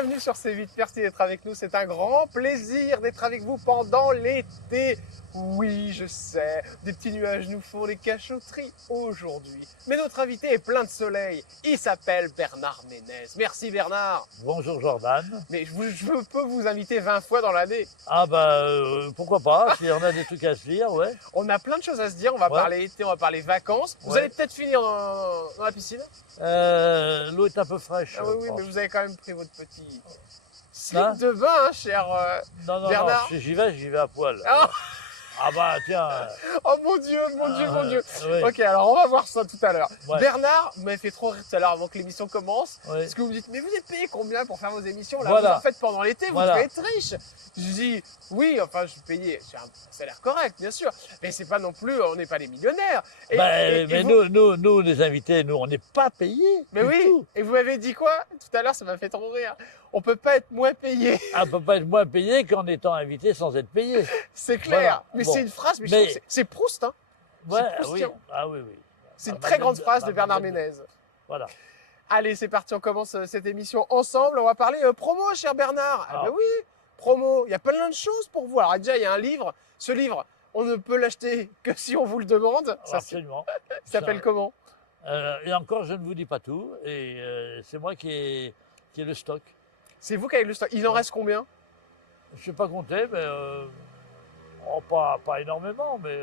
bienvenue sur C8. Merci d'être avec nous. C'est un grand plaisir d'être avec vous pendant l'été. Oui, je sais, des petits nuages nous font les cachotteries aujourd'hui. Mais notre invité est plein de soleil. Il s'appelle Bernard Ménez. Merci Bernard. Bonjour Jordan. Mais je peux vous inviter 20 fois dans l'année. Ah pourquoi pas, si on a des trucs à se dire, ouais. On a plein de choses à se dire. On va Ouais. parler été, on va parler vacances. Vous Ouais. allez peut-être finir dans la piscine. L'eau est un peu fraîche. Ah oui, je oui, pense. mais vous avez quand même pris votre petit slip Hein de bain, hein, cher Non, Bernard. j'y vais à poil. Ah, Ah bah tiens. oh mon Dieu, mon Dieu, mon Dieu. Oui, Ok, alors on va voir ça tout à l'heure. Ouais. Bernard, vous m'avez fait trop rire tout à l'heure avant que l'émission commence. oui. Parce que vous me dites, mais vous êtes payé combien pour faire vos émissions là Voilà. Vous en faites pendant l'été, vous Voilà. devez être riche. Je dis, oui, enfin, je suis payé. J'ai un salaire correct, bien sûr. Mais c'est pas non plus, on n'est pas des millionnaires. Et- et Mais vous- nous, les invités, nous, on n'est pas payés. Mais du oui, tout. et vous m'avez dit quoi tout à l'heure, ça m'a fait trop rire. On peut pas être moins payé, Ah, on peut pas être moins payé qu'en étant invité sans être payé. c'est clair. Voilà. Mais Bon. c'est une phrase, mais, je Mais- trouve que c'est Proust, hein. Ouais, C'est oui. croustillant. Ah oui, oui. C'est une Ah, très grande Madeleine- phrase de ah, Bernard Madeleine- Ménez. Voilà. Allez, c'est parti, on commence cette émission ensemble. On va parler promo, cher Bernard. Ah Ah. ben oui, promo. Il y a plein de choses pour vous. Alors déjà, il y a un livre. Ce livre, on ne peut l'acheter que si on vous le demande. Ça Absolument. s'appelle comment? Et encore, je ne vous dis pas tout. Et c'est moi qui ai le stock. C'est vous qui avez le stock. Il en reste combien? Je ne sais pas compter, mais pas énormément, mais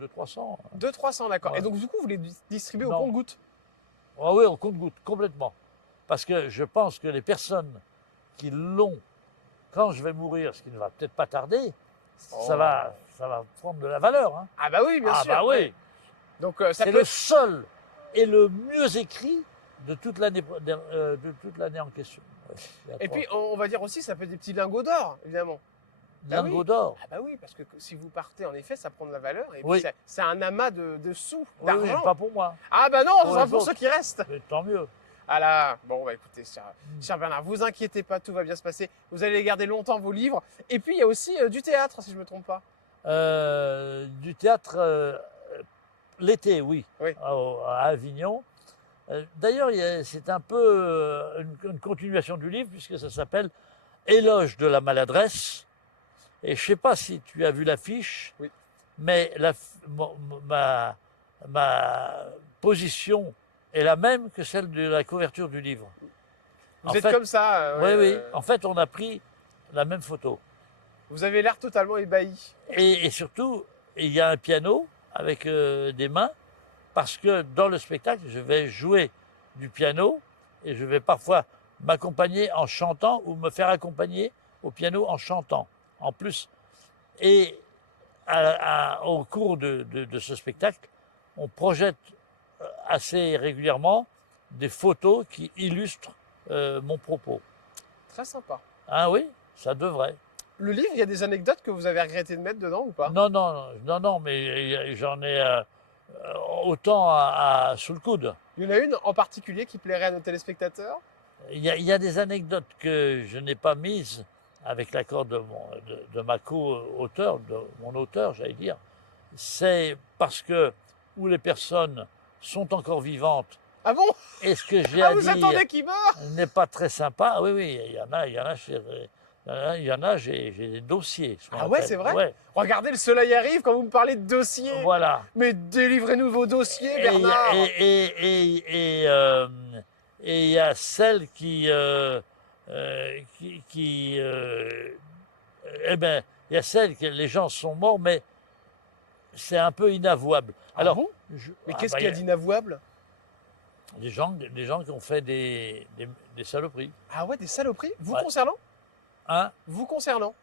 200-300. 200-300, d'accord. Ouais. Et donc, du coup, vous les distribuez au Non. compte-gouttes? Ah oui, on compte-goutte, complètement. Parce que je pense que les personnes qui l'ont, quand je vais mourir, ce qui ne va peut-être pas tarder, Oh. ça va prendre de la valeur. Hein. Ah bah oui, bien sûr. Bah oui. Donc, ça C'est peut... le seul et le mieux écrit de toute l'année en question. Ouais, il y a Et trois. puis, on va dire aussi, ça peut être des petits lingots d'or, évidemment. bah Lingot oui. d'or. Ah bah oui, parce que si vous partez, en effet, ça prend de la valeur. Et puis, Oui. c'est un amas de sous, Oui, oui, d'argent. pas pour moi. Ah bah non, ce Pour sera les pour autres. ceux qui restent. Mais tant mieux. Ah là, bon, bah écoutez, cher Bernard, vous inquiétez pas, tout va bien se passer. Vous allez garder longtemps vos livres. Et puis, il y a aussi du théâtre, si je ne me trompe pas. Du théâtre l'été, oui, Oui. à Avignon. D'ailleurs, c'est un peu une continuation du livre, puisque ça s'appelle Éloge de la maladresse. Et je ne sais pas si tu as vu l'affiche, Oui. mais ma position est la même que celle de la couverture du livre. Vous En êtes fait- comme ça. Oui, oui. En fait, on a pris la même photo. Vous avez l'air totalement ébahi. Et surtout, il y a un piano avec des mains, parce que dans le spectacle, je vais jouer du piano et je vais parfois m'accompagner en chantant ou me faire accompagner au piano en chantant en plus. Et au cours de ce spectacle, on projette assez régulièrement des photos qui illustrent mon propos. Très sympa. Ah oui, ça devrait. Le livre, il y a des anecdotes que vous avez regretté de mettre dedans ou pas? Non, mais j'en ai autant sous le coude. Il y en a une en particulier qui plairait à nos téléspectateurs? Il y a des anecdotes que je n'ai pas mises avec l'accord de ma co-auteur, de mon auteur, j'allais dire. C'est parce que où les personnes sont encore vivantes Ah bon? et ce que j'ai Ah, à vous dire attendez qu'il meure? n'est pas très sympa. Ah oui, il y en a, j'ai des dossiers. ce qu'on Ah ouais, appelle. c'est vrai? Ouais, Regardez, le soleil arrive quand vous me parlez de dossiers. voilà. Mais délivrez-nous vos dossiers, Et Bernard. il y a celle eh ben, il y a celle que les gens sont morts, mais c'est un peu inavouable. Ah Alors, bon? je- Mais ah qu'est-ce bah, qu'il y a d'inavouable? des gens qui ont fait des saloperies. Ah ouais, des saloperies? Vous Ouais. concernant? Hein? Vous concernant?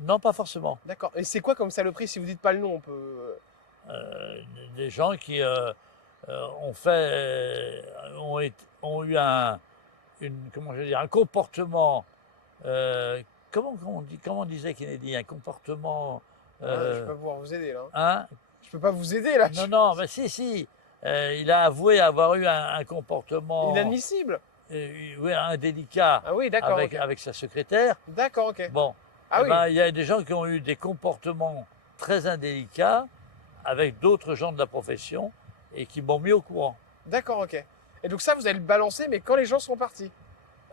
Non, pas forcément. D'accord. Et c'est quoi comme saloperie? Si vous dites pas le nom, on peut... Des gens qui ont eu comment je veux dire, un comportement. Comment disait Kennedy, un comportement. je vais pas pouvoir vous aider là. Hein? Je peux pas vous aider là. Non, mais si. Il a avoué avoir eu un comportement Inadmissible. oui, indélicat Ah oui, d'accord. ok. avec sa secrétaire. D'accord, ok. Bon, Ah eh oui. ben, il y a des gens qui ont eu des comportements très indélicats avec d'autres gens de la profession et qui m'ont mis au courant. D'accord, ok. Et donc ça, vous allez le balancer, mais quand les gens sont partis.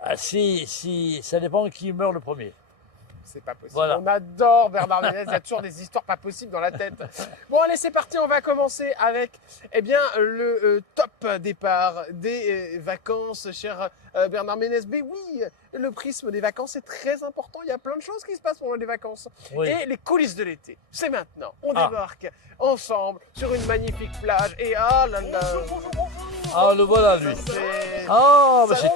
Ah, si, ça dépend qui meurt le premier. C'est pas possible. Voilà. On adore Bernard Ménez, il y a toujours des histoires pas possibles dans la tête. Bon, allez, c'est parti, on va commencer avec eh bien, le top départ des vacances, cher Bernard Ménez. Mais oui, le prisme des vacances est très important, il y a plein de choses qui se passent pendant les vacances. Oui. Et les coulisses de l'été, c'est maintenant. On Ah. débarque ensemble sur une magnifique plage et ah là là. Ah, le voilà, lui. C'est Ah, mais Ça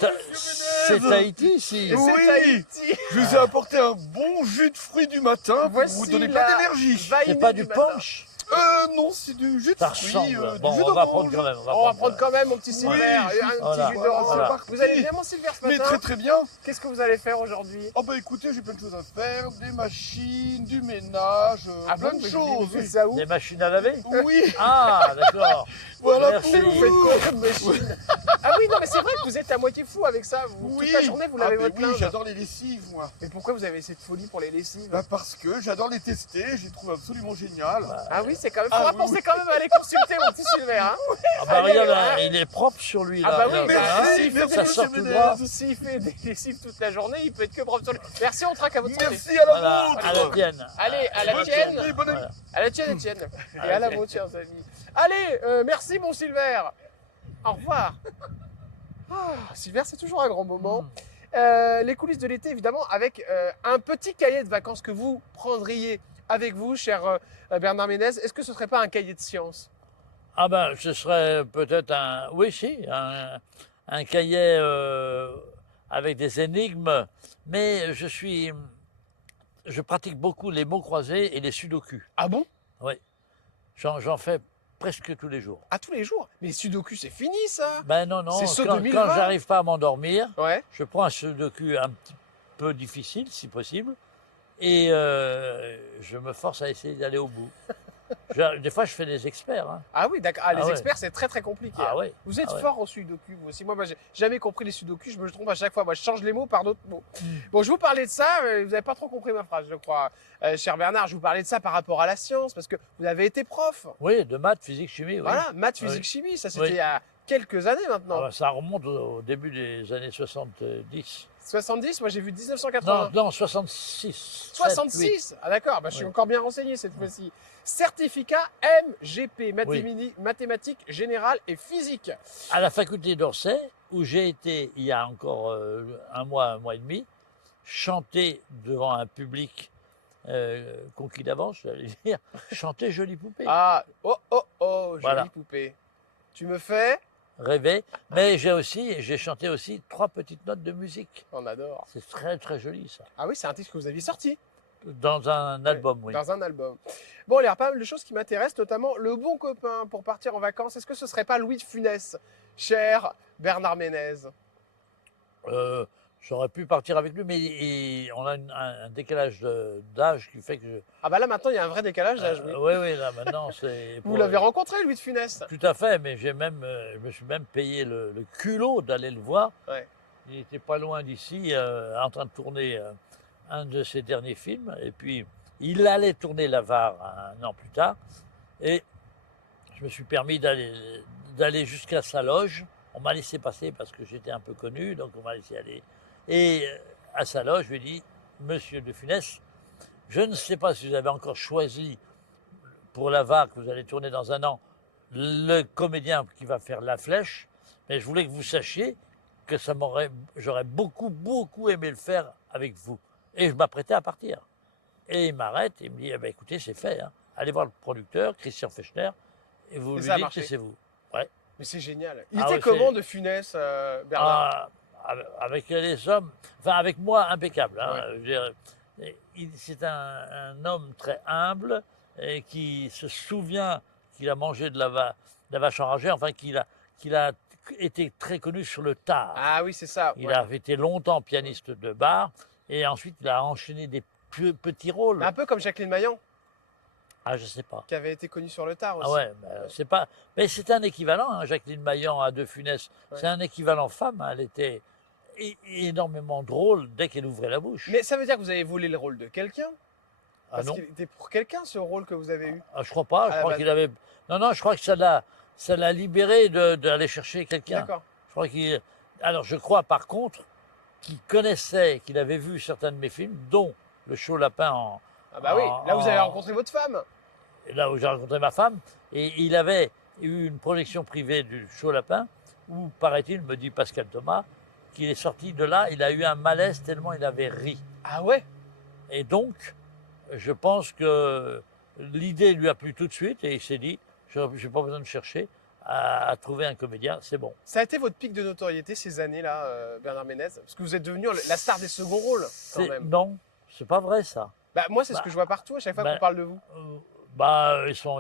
c'est Tahiti, ici. c'est Oui. Tahiti. Je vous ai apporté un bon jus de fruits du matin pour Voici vous donner la plein d'énergie. C'est vainée pas du matin. punch? Non, c'est du jus de Ça fruits, ressemble. du Bon, jus on va d'orange. prendre quand même. On va prendre quand même mon petit Silver, Oui, un voilà. petit jus d'orange. Voilà. Vous allez bien mon Silver ce Mais matin très très bien. Qu'est-ce que vous allez faire aujourd'hui? Oh bah écoutez, j'ai plein de choses à faire, des machines, du ménage, plein de mais choses. vous faites ça où? Des machines à laver? Oui, Ah, d'accord. voilà Merci. pour Vous vous. faites quoi comme machine? Ah oui, non mais c'est vrai que vous êtes à moitié fou avec ça. Vous, Oui. Toute la journée vous lavez Ah, votre bah oui, linge. j'adore les lessives moi. Mais pourquoi vous avez cette folie pour les lessives? Bah parce que j'adore les tester, je les trouve absolument géniales. Ah oui, c'est quand même. Ah Faudra oui, penser oui. quand même à aller consulter mon petit Silver. Hein. Ah bah Allez, regarde, hein. il est propre sur lui, là. Ah bah oui, Regarde, bah, hein. s'il fait merci, ça des- sort monsieur tout Ménez. droit. S'il fait des lessives toute la journée, il peut être que propre sur lui. Merci, on traque à votre santé. Merci à la Voilà, vôtre. à la tienne. Allez, à la Bonne tienne. journée, bonne Voilà. À la tienne, Étienne. Et À la à la tienne. vôtre, chers amis. Allez, merci, mon Silver. Au revoir. Ah, Silver, c'est toujours un grand moment. Les coulisses de l'été, évidemment, avec un petit cahier de vacances que vous prendriez avec vous, cher Bernard Ménez. Est-ce que ce serait pas un cahier de sciences? Ah ben, ce serait peut-être un... Oui, si, un cahier avec des énigmes, mais je pratique beaucoup les mots croisés et les sudoku. Ah bon? J'en fais presque tous les jours. À tous les jours? Mais les sudoku, c'est fini, ça? Ben non, C'est saut quand 2020. j'arrive pas à m'endormir, Ouais. je prends un sudoku un petit peu difficile, si possible, et je me force à essayer d'aller au bout. Des fois, je fais des experts. Hein. Ah oui, d'accord. Ah, les Ah ouais. experts, c'est très très compliqué. Ah ouais. Vous êtes Ah ouais. fort en sudoku, vous aussi. Moi, j'ai jamais compris les sudoku, je me trompe à chaque fois. Moi, je change les mots par d'autres mots. Bon, je vous parlais de ça, vous n'avez pas trop compris ma phrase, je crois. Cher Bernard, je vous parlais de ça par rapport à la science, parce que vous avez été prof. Oui, de maths, physique, chimie. Oui. Voilà, maths, Oui. physique, chimie, ça c'était Oui. il y a quelques années Ah maintenant. ben, ça remonte au début des années 70. 70, moi j'ai vu 1980. Non, 66. 66. Ah d'accord, bah, je suis Oui. encore bien renseigné cette fois-ci. Certificat MGP, mathématiques générales et physique. À la faculté d'Orsay, où j'ai été il y a encore un mois et demi, chanter devant un public conquis d'avance, j'allais dire, chanter Jolie Poupée. Ah, oh, jolie Voilà. poupée. Tu me fais? Rêver. Mais j'ai chanté aussi 3 petites notes de musique. On adore. C'est très très joli ça. Ah oui, c'est un titre que vous aviez sorti Dans un album, oui. dans un album. Bon, il y a pas mal de choses qui m'intéressent, notamment le bon copain pour partir en vacances. Est-ce que ce serait pas Louis de Funès, cher Bernard Ménez? J'aurais pu partir avec lui, mais on a un décalage d'âge qui fait que Ah bah là maintenant il y a un vrai décalage d'âge, oui. oui, là maintenant c'est. Vous l'avez rencontré, Louis de Funès? Tout à fait, mais je me suis même payé le culot d'aller le voir. Ouais. Il était pas loin d'ici, en train de tourner un de ses derniers films. Et puis, il allait tourner l'Avare un an plus tard. Et je me suis permis d'aller jusqu'à sa loge. On m'a laissé passer parce que j'étais un peu connu, donc on m'a laissé aller. Et à sa loge, je lui ai dit, Monsieur de Funès, je ne sais pas si vous avez encore choisi pour l'Avare que vous allez tourner dans un an le comédien qui va faire La Flèche, mais je voulais que vous sachiez que j'aurais beaucoup aimé le faire avec vous. Et je m'apprêtais à partir. Et il m'arrête et il me dit, eh ben, écoutez, c'est fait. Hein. Allez voir le producteur, Christian Fechner, et vous Et lui ça a dites marché. que c'est vous. Mais c'est génial. Il Ah était ouais, comment c'est- de Funès, Bernard? Avec les hommes, enfin avec moi, impeccable. Hein. Ouais. Je veux dire, c'est un homme très humble et qui se souvient qu'il a mangé de la vache enragée, enfin qu'il a été très connu sur le tard. Ah oui, c'est ça. Il ouais. a été longtemps pianiste de bar et ensuite il a enchaîné des petits rôles. Un peu comme Jacqueline Maillan, Ah, je sais pas. qui avait été connue sur le tard aussi. Ah ouais, c'est pas. Mais c'est un équivalent, hein, Jacqueline Maillan à De Funès. Ouais. C'est un équivalent femme. Hein, elle était énormément drôle dès qu'elle ouvrait la bouche. Mais ça veut dire que vous avez volé le rôle de quelqu'un? Ah Parce non, qu'il était pour quelqu'un ce rôle que vous avez eu. ah, je crois pas. à Je la crois base. qu'il avait. Non, je crois que ça l'a libéré d'aller chercher quelqu'un. D'accord. Je crois qu'il. Alors, je crois par contre qui connaissait, qu'il avait vu certains de mes films, dont Le Chaud Lapin Ah bah oui, là vous avez rencontré votre femme. là où j'ai rencontré ma femme, et il avait eu une projection privée du Chaud Lapin, où, paraît-il, me dit Pascal Thomas, qu'il est sorti de là, il a eu un malaise tellement il avait ri. Ah ouais? Et donc, je pense que l'idée lui a plu tout de suite, et il s'est dit, je n'ai pas besoin de chercher à trouver un comédien, c'est bon. Ça a été votre pic de notoriété ces années-là, Bernard Ménez? Parce que vous êtes devenu la star des seconds rôles, quand même. Non, c'est pas vrai ça. Bah, moi, c'est ce Bah, que je vois partout à chaque fois bah, qu'on parle de vous.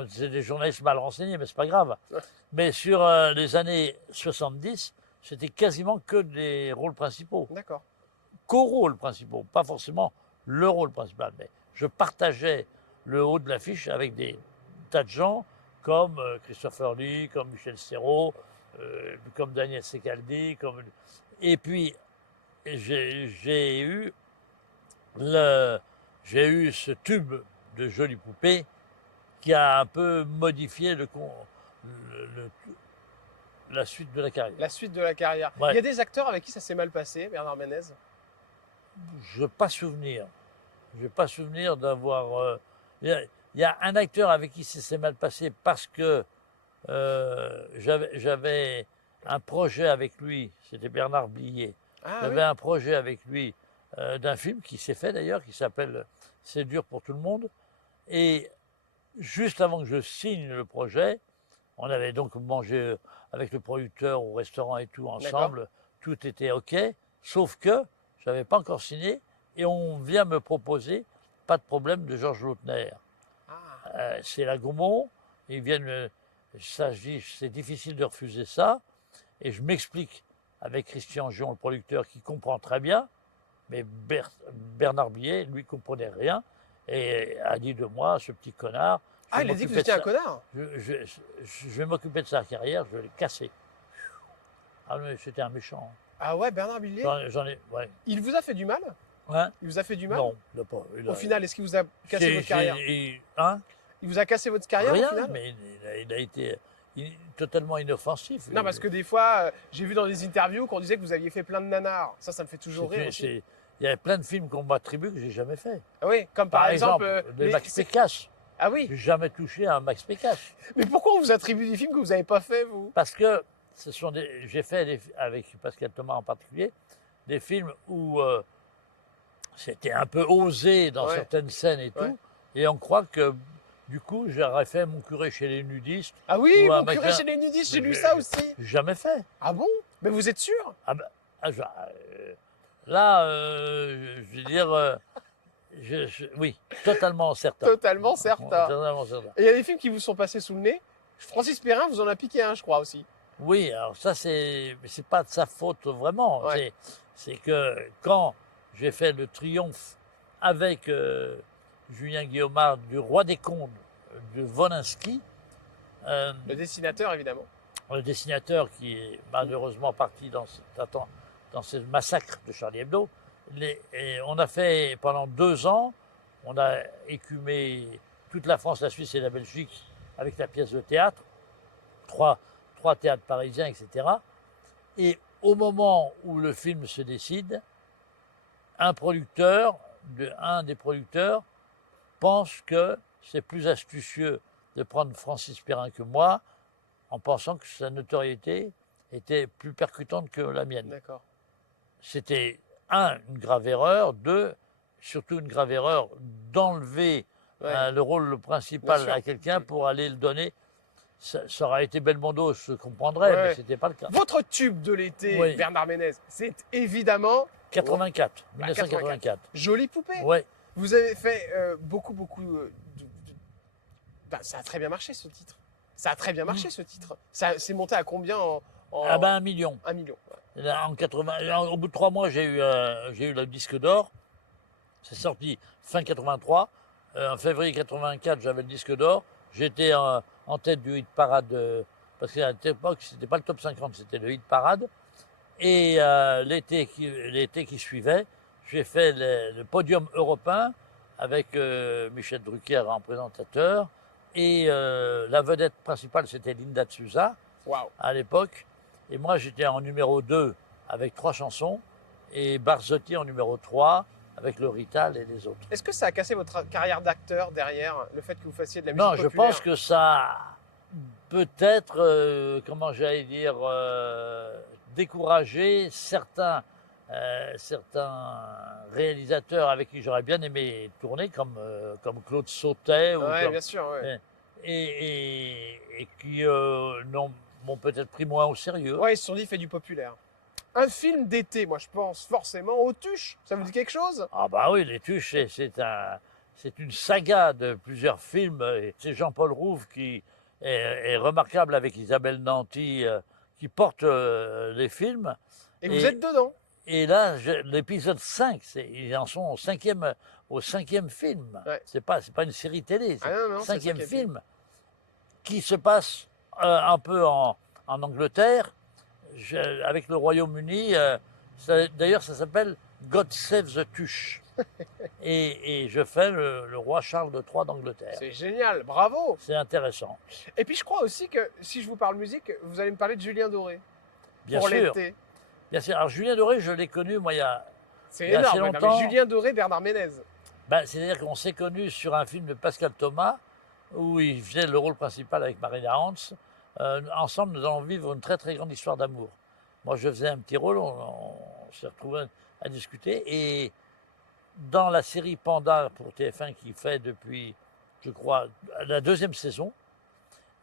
C'est des journalistes mal renseignés, mais c'est pas grave. Ouais. Mais sur les années 70, c'était quasiment que des rôles principaux, D'accord. co-rôles principaux, pas forcément le rôle principal, mais je partageais le haut de l'affiche avec des tas de gens comme Christopher Lee, comme Michel Serrault, comme Daniel Secaldi, et puis j'ai eu ce tube de Jolie Poupée qui a un peu modifié la suite de la carrière. La suite de la carrière. Ouais. Il y a des acteurs avec qui ça s'est mal passé, Bernard Ménez? Je n'ai pas souvenir. Je n'ai pas souvenir d'avoir. Il y a un acteur avec qui ça s'est mal passé parce que j'avais un projet avec lui, c'était Bernard Blier. Ah J'avais oui. un projet avec lui d'un film qui s'est fait d'ailleurs, qui s'appelle C'est dur pour tout le monde. Et juste avant que je signe le projet, on avait donc mangé avec le producteur au restaurant et tout ensemble. Tout était OK, sauf que je n'avais pas encore signé et on vient me proposer Pas de problème de Georges Lautner. Ah. C'est la Gaumont, ils viennent, ça, je dis, c'est difficile de refuser ça, et je m'explique avec Christian Gion, le producteur, qui comprend très bien, mais Bernard Blier, lui, comprenait rien, et a dit de moi, ce petit connard. Ah, il a dit que vous étiez un connard? Je vais m'occuper de sa carrière, je vais le casser. Ah, mais c'était un méchant. Ah ouais, Bernard Blier? Ouais. Il vous a fait du mal? Hein? Il vous a fait du mal? Non, il a pas. Au final, est-ce qu'il vous a cassé votre carrière? Hein? Il vous a cassé votre carrière Rien, au final? mais il a été totalement inoffensif. Non, parce que des fois, j'ai vu dans des interviews qu'on disait que vous aviez fait plein de nanars. Ça me fait toujours rire aussi. Il y avait plein de films qu'on m'attribue que j'ai jamais fait. Ah oui, comme par exemple... les Max Pécasse. Ah oui, J'ai jamais touché à un Max Pécasse. mais pourquoi on vous attribue des films que vous n'avez pas fait, vous? Parce que j'ai fait, avec Pascal Thomas en particulier, des films où c'était un peu osé dans Ouais. certaines scènes et tout. Ouais. Et on croit que, du coup, j'aurais fait Mon curé chez les nudistes. Ah oui, Ou un mon curé machin. chez les nudistes, j'ai lu Je- ça aussi. J'ai jamais fait. Ah bon? Mais vous êtes sûr? Là, je veux dire, oui, totalement certain. Totalement certain. Totalement certain. Et il y a des films qui vous sont passés sous le nez. Francis Perrin vous en a piqué un, je crois aussi. Oui, alors ça, c'est pas de sa faute vraiment. Ouais. C'est que quand j'ai fait le triomphe avec Julien Guillaumard du Roi des Contes de Wolinski, Le dessinateur, évidemment. le dessinateur qui est malheureusement parti dans ce massacre de Charlie Hebdo, et on a fait pendant 2 ans, on a écumé toute la France, la Suisse et la Belgique avec la pièce de théâtre, trois théâtres parisiens, etc. Et au moment où le film se décide, un des producteurs pense que c'est plus astucieux de prendre Francis Perrin que moi, en pensant que sa notoriété était plus percutante que la mienne. D'accord. C'était, une grave erreur, surtout une grave erreur d'enlever Ouais. le rôle principal Bien sûr. à quelqu'un pour aller le donner. Ça aurait été Belmondo, je comprendrais, Ouais. mais ce n'était pas le cas. Votre tube de l'été, Oui. Bernard Ménez, c'est évidemment 84, Bah, 1984. Jolie Poupée. Ouais. Vous avez fait beaucoup. Ça a très bien marché ce titre. Ça a très bien marché ce titre. Ça s'est monté à combien en Ah ben 1 million. 1 million. Ouais. Là, au bout de 3 mois, j'ai eu le disque d'or. C'est sorti fin 83. En février 84, j'avais le disque d'or. J'étais en tête du hit parade, parce qu'à cette époque, c'était pas le top 50, c'était le hit parade. Et l'été qui suivait, j'ai fait le podium européen avec Michel Drucker en présentateur. Et la vedette principale, c'était Linda de Souza Waouh. à l'époque. Et moi, j'étais en numéro 2 avec 3 chansons. et Barzotti en numéro 3, avec le Rital et les autres. Est-ce que ça a cassé votre carrière d'acteur derrière, le fait que vous fassiez de la musique Non, populaire? je pense que ça peut-être, comment j'allais dire, décourager certains réalisateurs avec qui j'aurais bien aimé tourner, comme Claude Sautet, Ouais, bien sûr, ouais. et qui m'ont peut-être pris moins au sérieux. Ouais, ils se sont dit, fait du populaire. Un film d'été, moi je pense forcément aux Tuches. Ça vous dit quelque chose? Ah bah oui, Les Tuches, c'est une saga de plusieurs films. Et c'est Jean-Paul Rouve qui est remarquable avec Isabelle Nanty, qui porte les films. Et vous êtes dedans. Et là, l'épisode 5, ils en sont au cinquième film. Ouais. C'est pas une série télé, c'est Ah non, non, c'est le cinquième cinquième film qui se passe un peu en Angleterre, avec le Royaume-Uni. D'ailleurs, ça s'appelle God Save the Tuche. et je fais le roi Charles III d'Angleterre. C'est génial, bravo. C'est intéressant. Et puis je crois aussi que si je vous parle musique, vous allez me parler de Julien Doré. Bien pour sûr. l'été. Bien sûr. Alors, Julien Doré, je l'ai connu, moi, C'est il y a assez énorme. Non, longtemps. mais Julien Doré, Bernard Ménez. C'est-à-dire qu'on s'est connus sur un film de Pascal Thomas, où il faisait le rôle principal avec Marina Hans. Ensemble, nous allons vivre une très très grande histoire d'amour. Moi, je faisais un petit rôle, on s'est retrouvés à discuter. Et dans la série Panda pour TF1 qui fait depuis, je crois, la deuxième saison,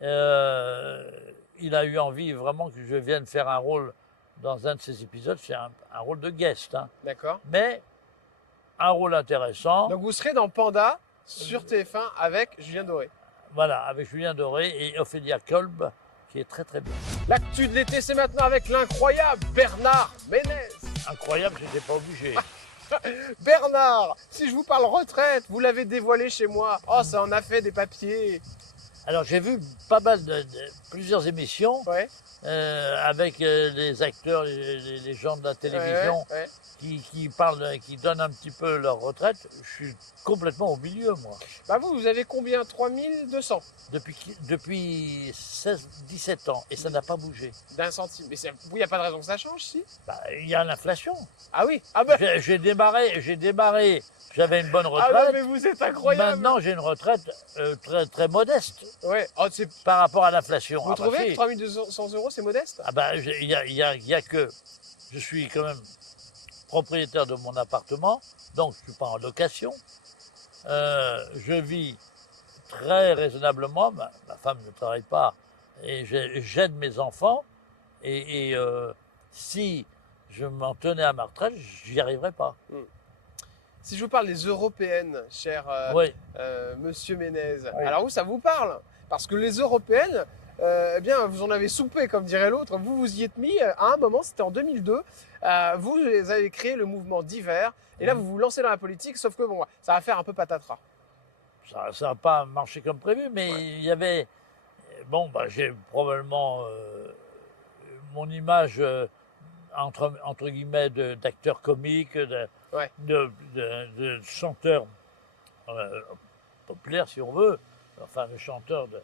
il a eu envie vraiment que je vienne faire un rôle dans un de ces épisodes. C'est un rôle de guest, hein. D'accord. Mais un rôle intéressant. Donc vous serez dans Panda sur TF1 avec Julien Doré. Voilà, avec Julien Doré et Ophélia Kolb, qui est très très bien. L'actu de l'été, c'est maintenant avec l'incroyable Bernard Ménez. Incroyable, je n'étais pas obligé. Bernard, si je vous parle retraite, vous l'avez dévoilé chez moi. Oh, ça en a fait des papiers. Alors j'ai vu pas mal plusieurs émissions Ouais. avec les acteurs, les gens de la télévision Ouais. qui parlent, qui donnent un petit peu leur retraite. Je suis complètement au milieu, moi. Bah vous avez combien? 3200 Depuis 17 ans, et ça n'a pas bougé. d'un centime. Mais il n'y a pas de raison que ça change, si? Il y a l'inflation. Ah oui. Ah bah. J'ai démarré, j'avais une bonne retraite. Ah non, mais vous êtes incroyable. Maintenant, j'ai une retraite très, très modeste Ouais. Oh, par rapport à l'inflation. vous trouvez que 3200 euros, c'est modeste? Il y a que... Je suis quand même propriétaire de mon appartement, donc je ne suis pas en location. Je vis très raisonnablement. Ma femme ne travaille pas et j'aide mes enfants. Et si je m'en tenais à ma retraite, j'y arriverais pas. Si je vous parle des européennes, cher Oui. monsieur Ménez, Oui. alors où ça vous parle? Parce que les européennes, eh bien, vous en avez soupé, comme dirait l'autre. Vous vous y êtes mis à un moment, c'était en 2002. Vous avez créé le mouvement d'hiver. Et là, vous vous lancez dans la politique, sauf que bon, ça va faire un peu patatras. Ça n'a pas marché comme prévu, mais Ouais. il y avait... Bon, j'ai probablement mon image, entre guillemets, d'acteur comique, Ouais. de chanteur populaire, si on veut, enfin, de chanteur de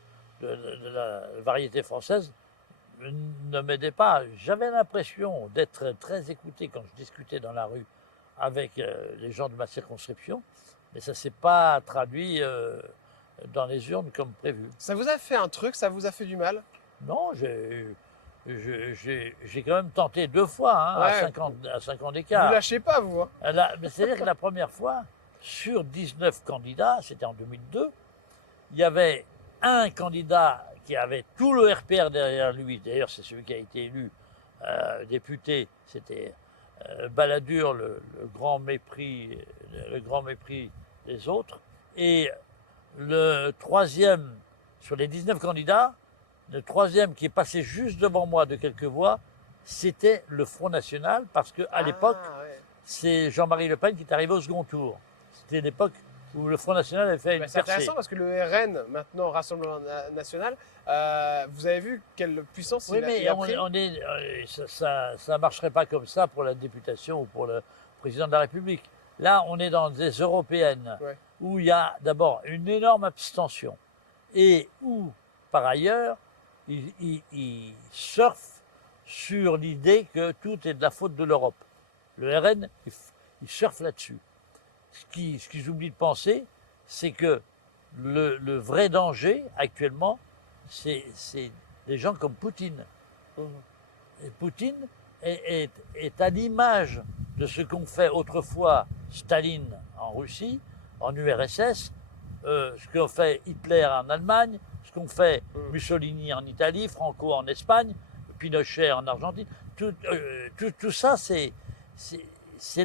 la variété française, ne m'aidait pas. J'avais l'impression d'être très écouté quand je discutais dans la rue avec les gens de ma circonscription, mais ça ne s'est pas traduit dans les urnes comme prévu. Ça vous a fait un truc, ça vous a fait du mal? Non, j'ai quand même tenté 2 fois, hein, Ouais. à 5 ans Vous d'écart. lâchez pas, vous, hein? C'est-à-dire que la première fois, sur 19 candidats, c'était en 2002, il y avait un candidat qui avait tout le RPR derrière lui. D'ailleurs, c'est celui qui a été élu député. C'était Balladur, le grand mépris des autres. Et le troisième, sur les 19 candidats, le troisième qui est passé juste devant moi de quelques voix, c'était le Front National, parce qu'à l'époque, ouais. c'est Jean-Marie Le Pen qui est arrivé au second tour. C'était l'époque où le Front National avait fait une C'est percée. intéressant parce que le RN, maintenant Rassemblement National, vous avez vu quelle puissance Oui, il mais a pris. ça ne marcherait pas comme ça pour la députation ou pour le président de la République. Là, on est dans des européennes Ouais. où il y a d'abord une énorme abstention et où, par ailleurs, ils surfent sur l'idée que tout est de la faute de l'Europe. Le RN, il surfe là-dessus. Ce qu'ils oublient de penser, c'est que le vrai danger actuellement, c'est des gens comme Poutine. Et Poutine est à l'image de ce qu'ont fait autrefois Staline en Russie, en URSS, ce qu'ont fait Hitler en Allemagne, ce qu'ont fait Mussolini en Italie, Franco en Espagne, Pinochet en Argentine. Tout ça, c'est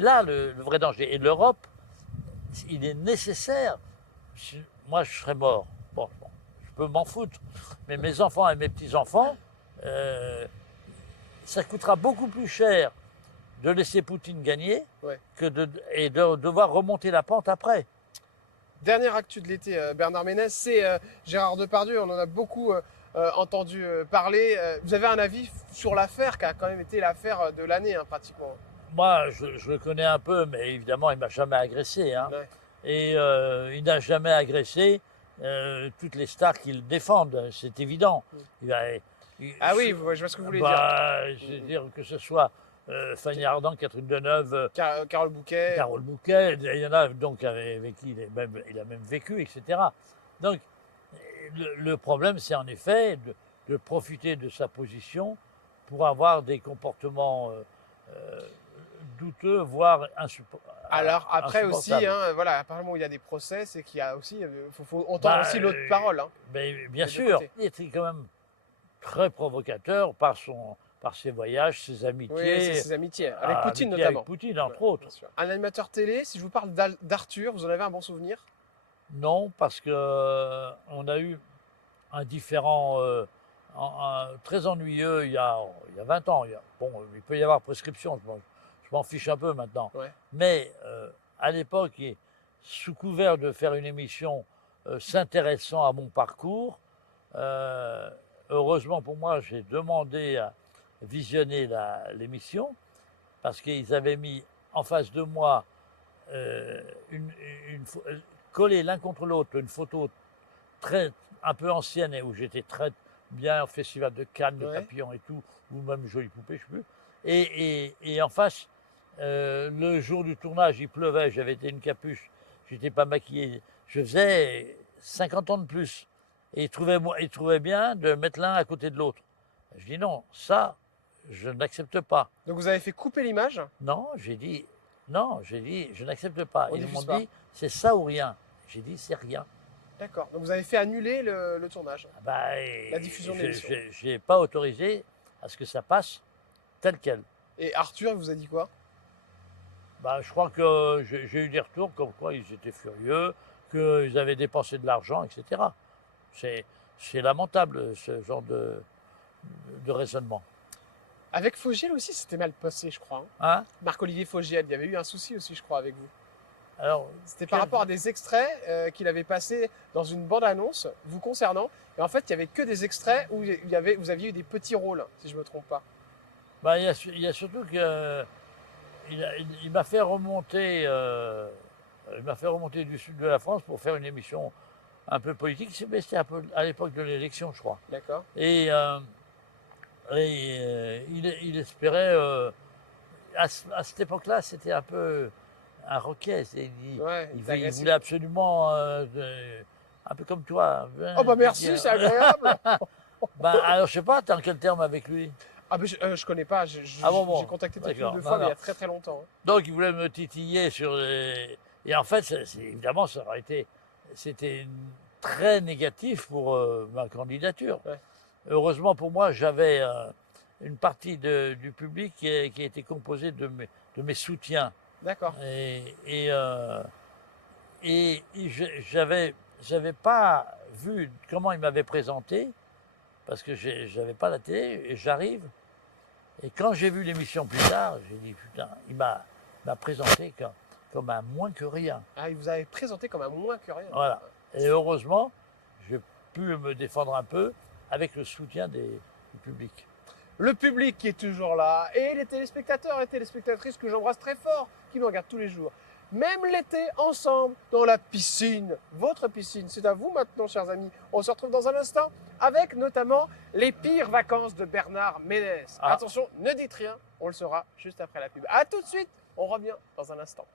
là le vrai danger. Et l'Europe, il est nécessaire. Moi, je serais mort. Bon, je peux m'en foutre. Mais mes enfants et mes petits-enfants, ça coûtera beaucoup plus cher de laisser Poutine gagner que de devoir remonter la pente après. Dernière actu de l'été, Bernard Ménez, c'est Gérard Depardieu. On en a beaucoup entendu parler. Vous avez un avis sur l'affaire qui a quand même été l'affaire de l'année, hein, pratiquement. Moi, je le connais un peu, mais évidemment, il m'a jamais agressé. Hein. Ouais. Et il n'a jamais agressé toutes les stars qu'il défendent, c'est évident. Ah oui, je vois ce que vous voulez dire. Je veux dire que ce soit Fanny Ardant, Catherine Deneuve, Carole Bouquet. Carole Bouquet, il y en a donc avec qui il a même vécu, etc. Donc, le problème, c'est en effet de profiter de sa position pour avoir des comportements douteux, voire insupportables. Alors après aussi, hein, voilà, apparemment il y a des procès, c'est qu'il y a aussi, faut entendre aussi l'autre parole. Hein, mais bien sûr, il était quand même très provocateur par ses voyages, ses amitiés. Oui, ses amitiés, avec Poutine notamment. Avec Poutine, entre autres. Un animateur télé, si je vous parle d'Arthur, vous en avez un bon souvenir? Non, parce que on a eu un différent très ennuyeux il y a 20 ans. Bon, il peut y avoir prescription, je m'en fiche un peu maintenant. Ouais. Mais à l'époque, sous couvert de faire une émission s'intéressant à mon parcours, heureusement pour moi, j'ai demandé à visionner l'émission parce qu'ils avaient mis en face de moi collé l'un contre l'autre une photo un peu ancienne et où j'étais très bien au festival de Cannes, de Papillon et tout, ou même Jolie Poupée, je sais plus. Et en face, le jour du tournage, il pleuvait, j'avais été une capuche, j'étais pas maquillé, je faisais 50 ans de plus. Et ils trouvaient bien de mettre l'un à côté de l'autre. Je dis non, ça, je n'accepte pas. Donc vous avez fait couper l'image? Non, j'ai dit, je n'accepte pas. Ils m'ont dit, c'est ça ou rien. J'ai dit, c'est rien. D'accord. Donc vous avez fait annuler le tournage, la diffusion de l'émission. Je n'ai pas autorisé à ce que ça passe tel quel. Et Arthur, il vous a dit quoi? Je crois que j'ai eu des retours comme quoi ils étaient furieux, qu'ils avaient dépensé de l'argent, etc. C'est lamentable ce genre de raisonnement. Avec Fogiel aussi, c'était mal passé, je crois. Hein? Marc-Olivier Fogiel, il y avait eu un souci aussi, je crois, avec vous. Alors, c'était par rapport à des extraits qu'il avait passés dans une bande-annonce vous concernant. Et en fait, il n'y avait que des extraits où vous aviez eu des petits rôles, si je ne me trompe pas. Il y a surtout que il m'a fait remonter du sud de la France pour faire une émission un peu politique. C'était un peu à l'époque de l'élection, je crois. D'accord. Et il espérait... à cette époque-là, c'était un peu un roquet. Il voulait absolument... un peu comme toi. Oh bah merci, c'est agréable. Alors je sais pas, t'es en quel terme avec lui? Ah ben je connais pas, j'ai contacté peut-être une ou deux fois, mais il y a très très longtemps. Hein. Donc il voulait me titiller sur et en fait, évidemment, c'était très négatif pour ma candidature. Ouais. Heureusement pour moi, j'avais une partie du public qui a été composée de mes soutiens. D'accord. Et j'avais pas vu comment il m'avait présenté, parce que j'avais pas la télé, et j'arrive. Et quand j'ai vu l'émission plus tard, j'ai dit, putain, il m'a présenté comme un moins que rien. Ah, il vous avait présenté comme un moins que rien. Voilà. Et heureusement, j'ai pu me défendre un peu avec le soutien du public. Le public qui est toujours là, et les téléspectateurs et téléspectatrices que j'embrasse très fort, qui me regardent tous les jours. Même l'été, ensemble, dans la piscine. Votre piscine, c'est à vous maintenant, chers amis. On se retrouve dans un instant avec notamment les pires vacances de Bernard Ménez. Attention, ne dites rien, on le saura juste après la pub. À tout de suite On revient dans un instant.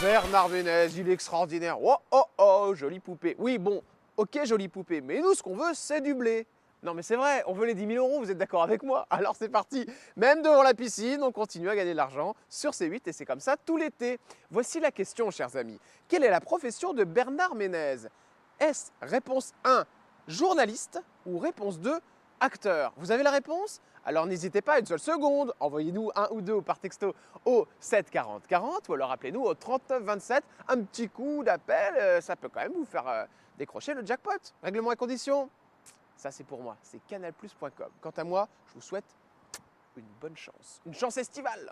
Bernard Ménez, il est extraordinaire. Oh, oh, oh, jolie poupée. Oui, bon, ok, jolie poupée, mais nous, ce qu'on veut, c'est du blé. Non, mais c'est vrai, on veut les 10 000 euros, vous êtes d'accord avec moi? Alors c'est parti. Même devant la piscine, on continue à gagner de l'argent sur C8 et c'est comme ça tout l'été. Voici la question, chers amis. Quelle est la profession de Bernard Ménez? Est-ce réponse 1, journaliste ou réponse 2, acteur? Vous avez la réponse? Alors n'hésitez pas une seule seconde, envoyez-nous un ou deux par texto au 7 40 40 ou alors appelez-nous au 39 27. Un petit coup d'appel, ça peut quand même vous faire décrocher le jackpot. Règlement et conditions, ça c'est pour moi, c'est canalplus.com. Quant à moi, je vous souhaite une bonne chance, une chance estivale.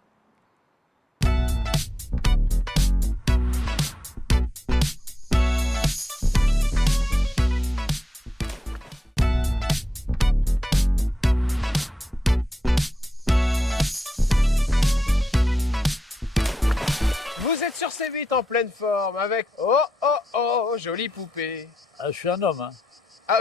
Vous êtes sur C8 en pleine forme avec oh oh oh jolie poupée. Ah, je suis un homme, hein. Ah.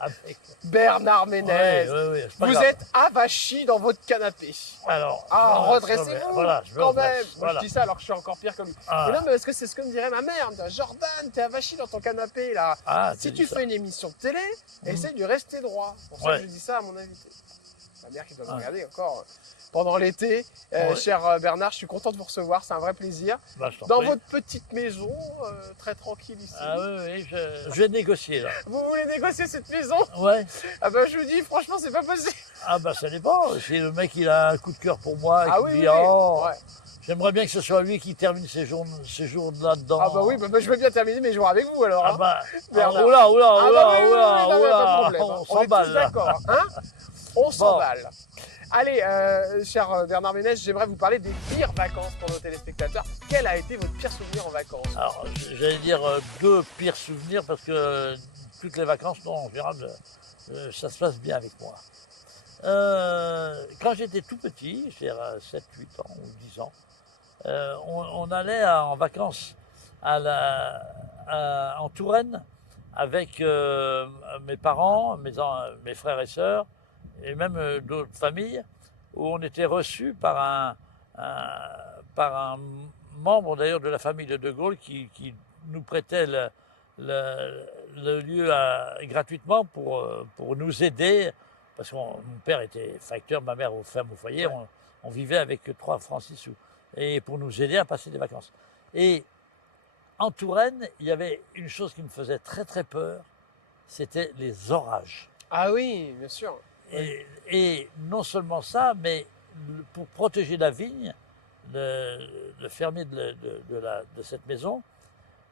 Avec... Bernard Ménez, c'est pas vous grave. êtes avachi dans votre canapé. Alors, Ah, voilà, redressez-vous voilà, je me quand redresse, même. Moi, voilà. je dis ça alors que je suis encore pire que lui. Ah. Mais non, mais est-ce que c'est ce que me dirait ma mère? Jordan, t'es avachi dans ton canapé là. Ah, Si tu tu dis ça. fais une émission de télé, essaye de rester droit. C'est pour ça Ouais. que je dis ça à mon invité. Ma mère qui doit me Ah. regarder encore pendant l'été. Ouais. Cher Bernard, je suis content de vous recevoir, c'est un vrai plaisir. Bah, je t'en Dans prie. votre petite maison, très tranquille ici. Ah oui, je vais négocier là. Vous voulez négocier cette maison? Ouais. Ah ben je vous dis, franchement, c'est pas possible. Ah bah ça dépend. Si le mec il a un coup de cœur pour moi et Ah qu'il oui, me oui, dit oui. oh, Ouais. j'aimerais bien que ce soit lui qui termine ses jours là-dedans. Ah bah oui, bah, je veux bien terminer mes jours avec vous alors. Ah hein. bah, Bernard. oula, Ah bah oui, oui, oui, non, mais y a pas de oula, problème, hein. on On est tous s'emballe là. d'accord, hein. On s'emballe. Allez, cher Bernard Ménez, j'aimerais vous parler des pires vacances pour nos téléspectateurs. Quel a été votre pire souvenir en vacances? Alors j'allais dire deux pires souvenirs parce que toutes les vacances, non, en général, ça se passe bien avec moi. Quand j'étais tout petit, c'est-à-dire 7, 8 ans ou 10 ans, on allait en vacances en Touraine avec mes parents, mes frères et sœurs, et même d'autres familles, où on était reçus par un membre d'ailleurs de la famille de De Gaulle qui nous prêtait le lieu gratuitement pour nous aider, parce que mon père était facteur, ma mère femme au foyer, Ouais. on vivait avec 3 francs 6 sous, et pour nous aider à passer des vacances. Et en Touraine, il y avait une chose qui me faisait très très peur, c'était les orages. Ah oui, bien sûr. Et non seulement ça, mais pour protéger la vigne, le fermier de cette maison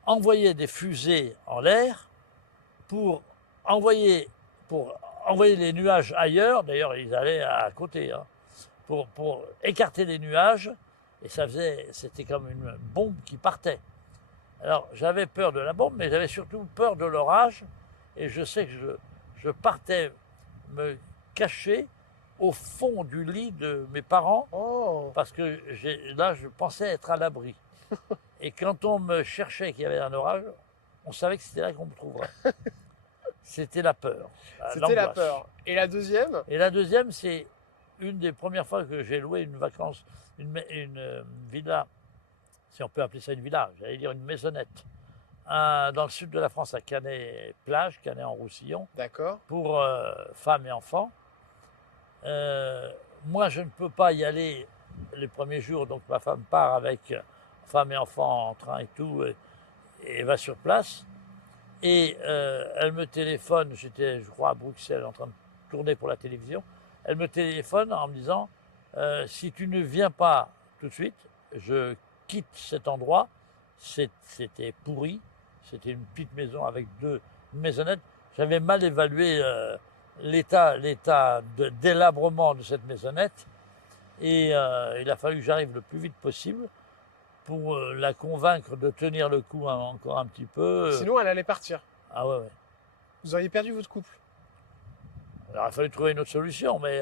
envoyait des fusées en l'air pour envoyer les nuages ailleurs. D'ailleurs, ils allaient à côté, hein, pour écarter les nuages. Et c'était comme une bombe qui partait. Alors, j'avais peur de la bombe, mais j'avais surtout peur de l'orage. Et je sais que je partais me caché au fond du lit de mes parents Oh. parce que là, je pensais être à l'abri. Et quand on me cherchait qu'il y avait un orage, on savait que c'était là qu'on me trouverait. C'était la peur. C'était la l'angoisse. peur. Et la deuxième? Et la deuxième, c'est une des premières fois que j'ai loué une vacance, une villa, si on peut appeler ça une villa, j'allais dire une maisonnette, dans le sud de la France, à Canet-Plage, Canet-en-Roussillon, D'accord. pour femmes et enfants. Moi, je ne peux pas y aller les premiers jours, donc ma femme part avec femme et enfants en train et tout, et va sur place. Et elle me téléphone, j'étais, je crois, à Bruxelles en train de tourner pour la télévision. Elle me téléphone en me disant si tu ne viens pas tout de suite, je quitte cet endroit. C'était pourri, c'était une petite maison avec une maisonnette. J'avais mal évalué l'état délabrement de cette maisonnette. Et il a fallu que j'arrive le plus vite possible pour la convaincre de tenir le coup encore un petit peu. Sinon, elle allait partir. Ah ouais. Vous auriez perdu votre couple. Alors, il a fallu trouver une autre solution, mais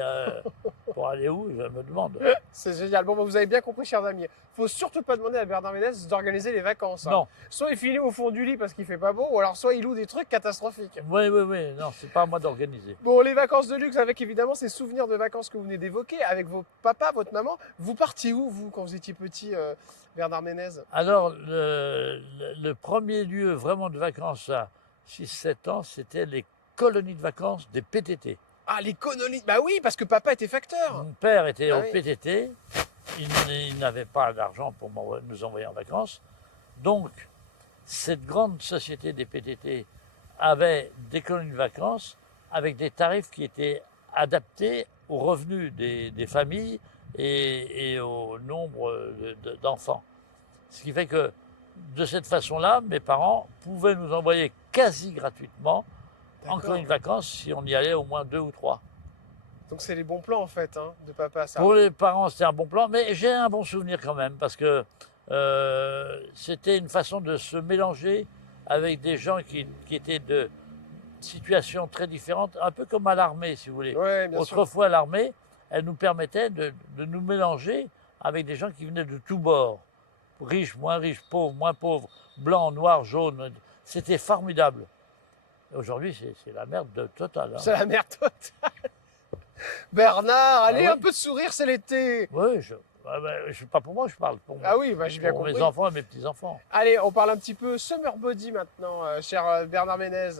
pour aller où, je me demande. C'est génial. Bon, bah, vous avez bien compris, chers amis. Faut surtout pas demander à Bernard Ménez d'organiser les vacances. Hein. Non, Soit il finit au fond du lit parce qu'il fait pas beau, ou alors soit il loue des trucs catastrophiques. oui, non, c'est pas à moi d'organiser. Bon, les vacances de luxe avec évidemment ces souvenirs de vacances que vous venez d'évoquer avec vos papas, votre maman. Vous partiez où, vous, quand vous étiez petit, Bernard Ménez? Alors, le premier lieu vraiment de vacances à 6-7 ans, c'était les colonies de vacances des PTT. Ah, les colonies. Bah oui, parce que papa était facteur. Mon père était Ah au oui. PTT, il n'avait pas d'argent pour nous envoyer en vacances. Donc, cette grande société des PTT avait des colonies de vacances avec des tarifs qui étaient adaptés aux revenus des familles et au nombre d'enfants. Ce qui fait que, de cette façon-là, mes parents pouvaient nous envoyer quasi gratuitement en colonie de vacances si on y allait au moins 2 ou 3. Donc c'est les bons plans en fait, hein, de papa, ça. Pour les parents, c'était un bon plan, mais j'ai un bon souvenir quand même, parce que c'était une façon de se mélanger avec des gens qui étaient de situations très différentes, un peu comme à l'armée, si vous voulez. Ouais, bien sûr. Autrefois, l'armée, elle nous permettait de nous mélanger avec des gens qui venaient de tous bords. Riches, moins pauvres, blancs, noirs, jaunes. C'était formidable. Aujourd'hui, c'est la merde totale. Hein. C'est la merde totale. Bernard, allez, oui. un peu de sourire, c'est l'été. Oui, pas pour moi, je parle pour, Ah oui, bah, j'ai bien pour compris. mes enfants et mes petits-enfants. Allez, on parle un petit peu summer body maintenant, cher Bernard Ménez.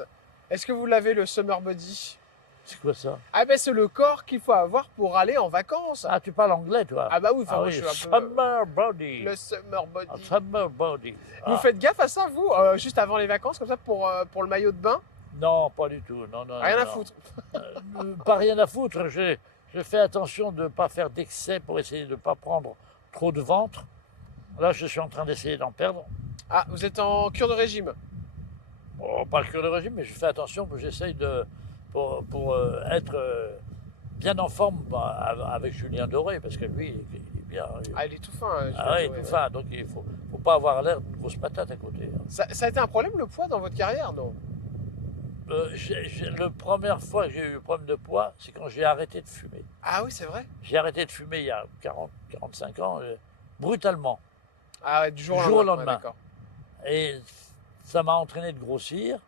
Est-ce que vous l'avez, le summer body? C'est quoi ça? Ah ben c'est le corps qu'il faut avoir pour aller en vacances. Ah, tu parles anglais, toi? Ah bah oui, enfin, Ah moi, oui, je suis un peu... summer body. Le summer body. Ah, summer body. Vous Ah, faites gaffe à ça, vous, juste avant les vacances, comme ça, pour le maillot de bain? non, pas du tout. Non, Rien à non. foutre. Pas rien à foutre. Je fais attention de ne pas faire d'excès pour essayer de ne pas prendre trop de ventre. Là, je suis en train d'essayer d'en perdre. Ah, vous êtes en cure de régime? Bon, pas le cure de régime, mais je fais attention, j'essaye pour être bien en forme avec Julien Doré, parce que lui, il est bien. Ah, il est tout fin. Ah oui, Julien tout Doré, fin, donc il faut pas avoir l'air d'une grosse patate à côté. Hein. Ça a été un problème, le poids, dans votre carrière, non? La première fois que j'ai eu un problème de poids, c'est quand j'ai arrêté de fumer. Ah oui, c'est vrai? J'ai arrêté de fumer il y a 45 ans, brutalement. Ah ouais, du jour Du jour au ouais, lendemain. d'accord. Et ça m'a entraîné de grossir.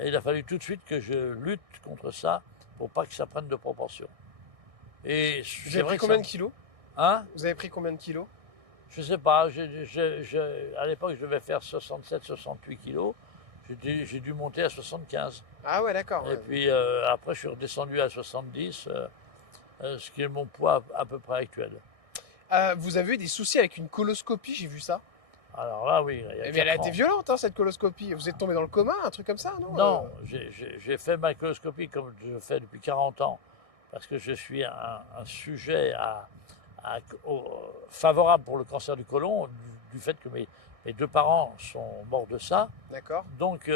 Et il a fallu tout de suite que je lutte contre ça pour pas que ça prenne de proportions. Et Vous avez pris combien de kilos? Hein? Vous avez pris combien de kilos? Je sais pas. À l'époque, je devais faire 67-68 kilos. J'ai dû monter à 75. Ah ouais, d'accord. Et Ouais. puis après, je suis redescendu à 70, ce qui est mon poids à peu près actuel. Vous avez eu des soucis avec une coloscopie, j'ai vu ça. Alors là, oui, il y a Mais elle a 4 été ans. violente, hein, cette coloscopie. Vous êtes tombé dans le coma, un truc comme ça, non? Non, j'ai fait ma coloscopie comme je fais depuis 40 ans, parce que je suis un sujet favorable pour le cancer du côlon, du fait que mes 2 parents sont morts de ça. D'accord. Donc,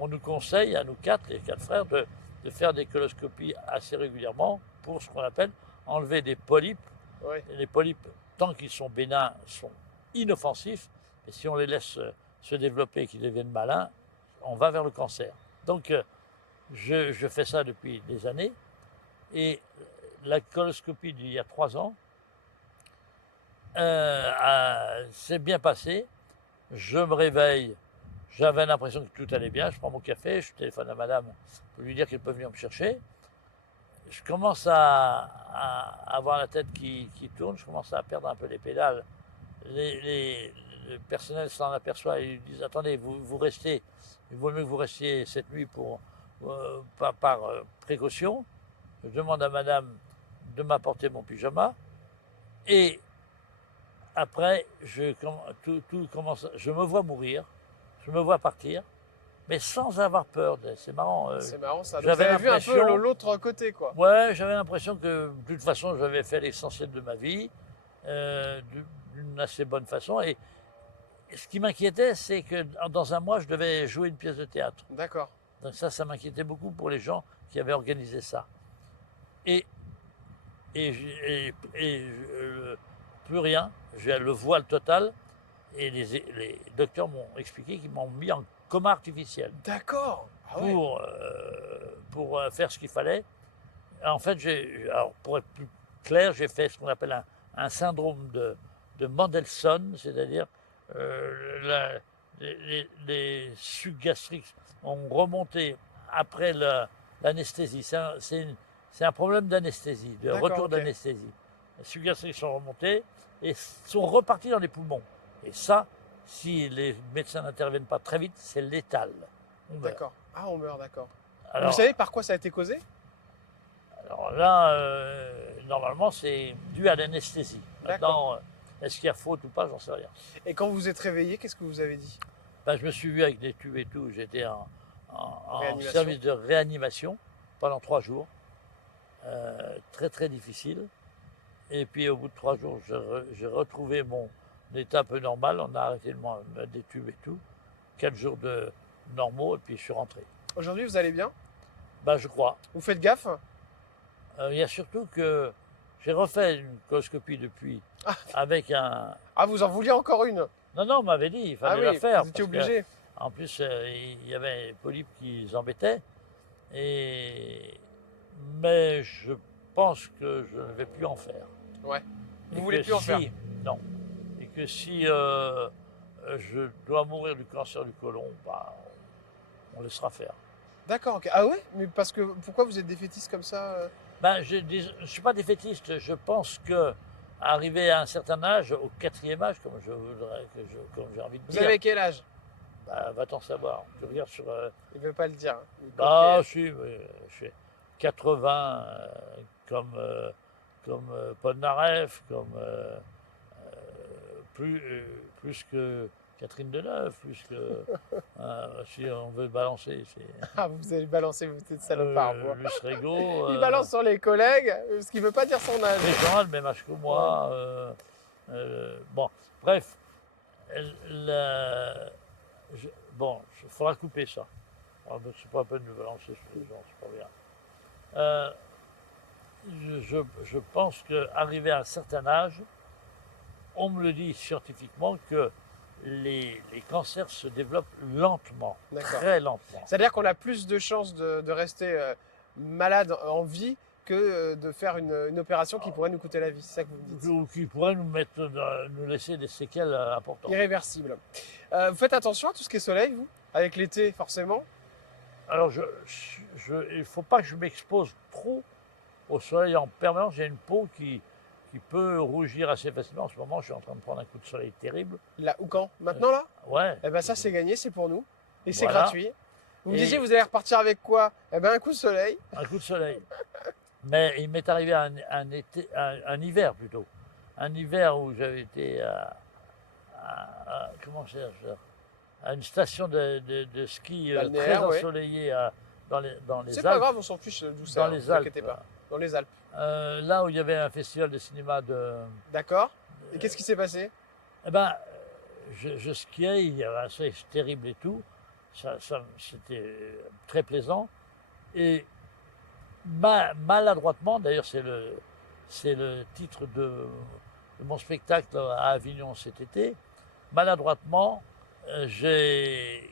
on nous conseille, à nous 4, les 4 frères, de faire des coloscopies assez régulièrement pour ce qu'on appelle enlever des polypes. Ouais. Et les polypes, tant qu'ils sont bénins, sont inoffensifs. Et si on les laisse se développer et qu'ils deviennent malins, on va vers le cancer. Donc, je fais ça depuis des années. Et la coloscopie d'il y a 3 ans s'est bien passée. Je me réveille. J'avais l'impression que tout allait bien. Je prends mon café, je téléphone à madame pour lui dire qu'elle peut venir me chercher. Je commence à avoir la tête qui tourne, je commence à perdre un peu les pédales. Le personnel s'en aperçoit et ils disent attendez, vous restez, il vaut mieux que vous restiez cette nuit par précaution. Je demande à madame de m'apporter mon pyjama et après tout commence. Je me vois mourir, je me vois partir, mais sans avoir peur. C'est marrant. C'est marrant ça. Donc, j'avais vous avez vu un peu l'impression- l'autre côté, quoi. Ouais, j'avais l'impression que de toute façon, j'avais fait l'essentiel de ma vie d'une assez bonne façon. Et ce qui m'inquiétait, c'est que dans un mois, je devais jouer une pièce de théâtre. D'accord. Donc ça m'inquiétait beaucoup pour les gens qui avaient organisé ça. Et plus rien, j'ai le voile total. Et les docteurs m'ont expliqué qu'ils m'ont mis en coma artificiel D'accord. Ah ouais. pour faire ce qu'il fallait. En fait, alors, pour être plus clair, j'ai fait ce qu'on appelle un syndrome de Mendelssohn, c'est-à-dire les sucs gastriques ont remonté après l'anesthésie. C'est un problème d'anesthésie, de D'accord, retour ok. d'anesthésie. Les sucs gastriques sont remontés et sont repartis dans les poumons. Et ça, si les médecins n'interviennent pas très vite, c'est létal. On meurt. D'accord. Ah, on meurt, d'accord. Et vous Alors, savez par quoi ça a été causé? alors là, normalement, c'est dû à l'anesthésie. D'accord. Maintenant, est-ce qu'il y a faute ou pas, j'en sais rien. Et quand vous vous êtes réveillé, qu'est-ce que vous avez dit? Ben, je me suis vu avec des tubes et tout. J'étais en Réanimation. service de réanimation pendant 3 jours. Très très difficile. Et puis au bout de 3 jours, j'ai retrouvé mon état un peu normal. On a arrêté de mettre des tubes et tout. 4 jours de normaux et puis je suis rentré. Aujourd'hui, vous allez bien? Ben, je crois. Vous faites gaffe? Il y a surtout que j'ai refait une coloscopie depuis Ah. avec un... Ah, vous en vouliez encore une? Non, non, on m'avait dit, il Ah fallait oui, la faire. vous étiez parce que, obligé. en plus, il y avait les polypes qui les embêtaient. Mais je pense que je ne vais plus en faire. Ouais. Vous Et voulez que plus en faire? Non. Et que si je dois mourir du cancer du côlon, bah, on laissera faire. D'accord, ok. Ah ouais? Mais parce que pourquoi vous êtes défaitiste comme ça? Ben, je ne suis pas défaitiste. Je pense que arrivé à un certain âge, au 4e âge, comme comme j'ai envie de Vous dire, avez quel âge? bah, va-t'en savoir. Tu regardes sur... Il veut pas le dire, hein. Ah, Ok. si, je fais 80, comme Polnareff, comme plus que Catherine Deneuve, plus que si on veut balancer, c'est Ah, vous allez balancer, vous êtes salopard, vous. Luce Régaud, Il balance sur les collègues, parce qu'il veut pas dire son âge. Préjean, le même âge que moi. Bon, bref, bon, il faudra couper ça. C'est pas la peine de balancer sur les gens, c'est pas bien. Je pense qu'arrivé à un certain âge, on me le dit scientifiquement que les cancers se développent lentement, D'accord. très lentement. C'est-à-dire qu'on a plus de chances de rester malade en vie que de faire une opération qui pourrait nous coûter la vie. C'est ça que vous me dites. Ou qui pourrait nous laisser des séquelles importantes. Irréversible. Vous faites attention à tout ce qui est soleil, vous? Avec l'été, forcément? Alors, il ne faut pas que je m'expose trop au soleil en permanence. J'ai une peau qui peut rougir assez facilement. En ce moment, je suis en train de prendre un coup de soleil terrible. Là, ou quand? Maintenant, là? Ouais. Eh ben ça, c'est gagné, c'est pour nous. Et c'est Voilà. gratuit. Vous me Et- disiez, vous allez repartir avec quoi? Eh ben un coup de soleil. Un coup de soleil. Mais il m'est arrivé un hiver plutôt. Un hiver où j'avais été comment dire, à une station de ski Balnéaire, très ouais. ensoleillée dans les C'est Alpes. pas grave, on s'en fiche d'où c'est. Dans Hein, les vous Alpes. inquiétez pas. Dans les Alpes. Là où il y avait un festival de cinéma D'accord. Et qu'est-ce qui s'est passé? Eh ben, je skiais, il y avait un soleil terrible et tout. C'était très plaisant. Et maladroitement, d'ailleurs c'est le titre de mon spectacle à Avignon cet été, maladroitement, j'ai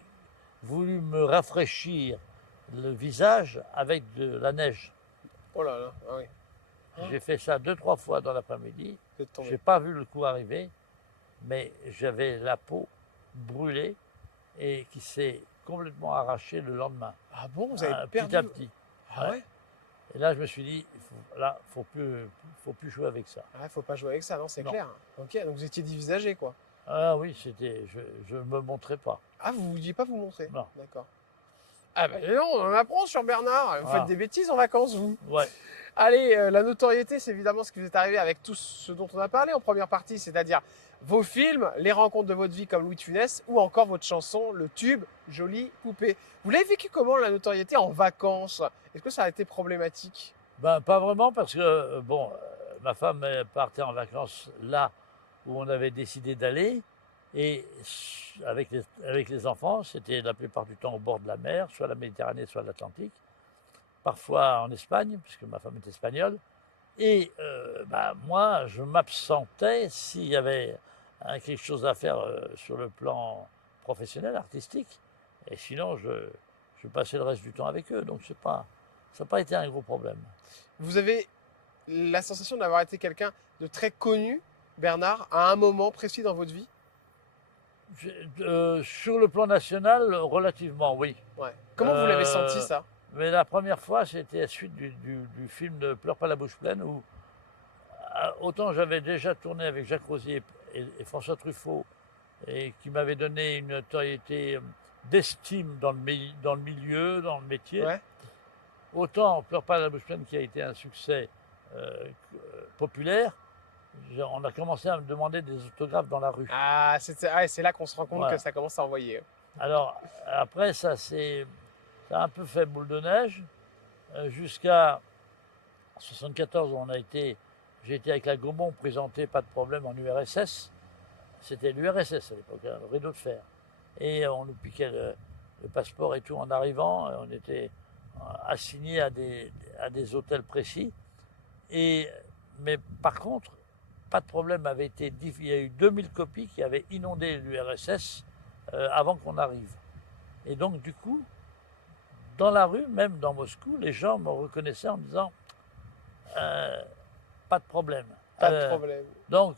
voulu me rafraîchir le visage avec de la neige. Oh là là, ah oui. J'ai fait ça 2-3 fois dans l'après-midi. Vous êtes tombé. J'ai pas vu le coup arriver, mais j'avais la peau brûlée et qui s'est complètement arrachée le lendemain, Ah bon, vous avez petit perdu? à petit. Ah ouais? Et là, je me suis dit, faut plus jouer avec ça. Ah, faut pas jouer avec ça, non, c'est Non. clair. Ok, donc vous étiez dévisagé, quoi. Ah oui, je me montrais pas. Ah, vous vouliez pas vous montrer? Non. D'accord. Ah ben non, on en apprend sur Bernard. Vous Ah. faites des bêtises en vacances, vous. Ouais. Allez, la notoriété, c'est évidemment ce qui vous est arrivé avec tout ce dont on a parlé en première partie, c'est-à-dire vos films, les rencontres de votre vie comme Louis de Funès, ou encore votre chanson, le tube Jolie Poupée. Vous l'avez vécu comment, la notoriété, en vacances? Est-ce que ça a été problématique? Ben, pas vraiment parce que, bon, ma femme partait en vacances là où on avait décidé d'aller. Et avec les enfants, c'était la plupart du temps au bord de la mer, soit la Méditerranée, soit l'Atlantique. Parfois en Espagne, puisque ma femme est espagnole. Et moi, je m'absentais s'il y avait quelque chose à faire sur le plan professionnel, artistique. Et sinon, je passais le reste du temps avec eux. Donc, ça n'a pas été un gros problème. Vous avez la sensation d'avoir été quelqu'un de très connu, Bernard, à un moment précis dans votre vie? Sur le plan national, relativement, oui. Ouais. Comment vous l'avez senti, Euh, ça? Mais la première fois, c'était à la suite du film de Pleure pas la bouche pleine, où autant j'avais déjà tourné avec Jacques Rosier et François Truffaut, et qui m'avaient donné une notoriété d'estime dans le milieu, dans le métier. Ouais. Autant Pleure pas la bouche pleine, qui a été un succès populaire, on a commencé à me demander des autographes dans la rue. Ah, c'est là qu'on se rend compte Voilà. que ça commence à envoyer. Alors, après, ça a un peu fait boule de neige, jusqu'à 74, où j'ai été avec la Gaumont présenter Pas de problème en URSS. C'était l'URSS à l'époque, hein, le rideau de fer. Et on nous piquait le passeport et tout en arrivant. On était assignés à des hôtels précis. Mais par contre, Pas de problème avait été diffusé. Il y a eu 2000 copies qui avaient inondé l'URSS avant qu'on arrive. Et donc, du coup, dans la rue, même dans Moscou, les gens me reconnaissaient en me disant pas de problème. Pas de problème. Donc,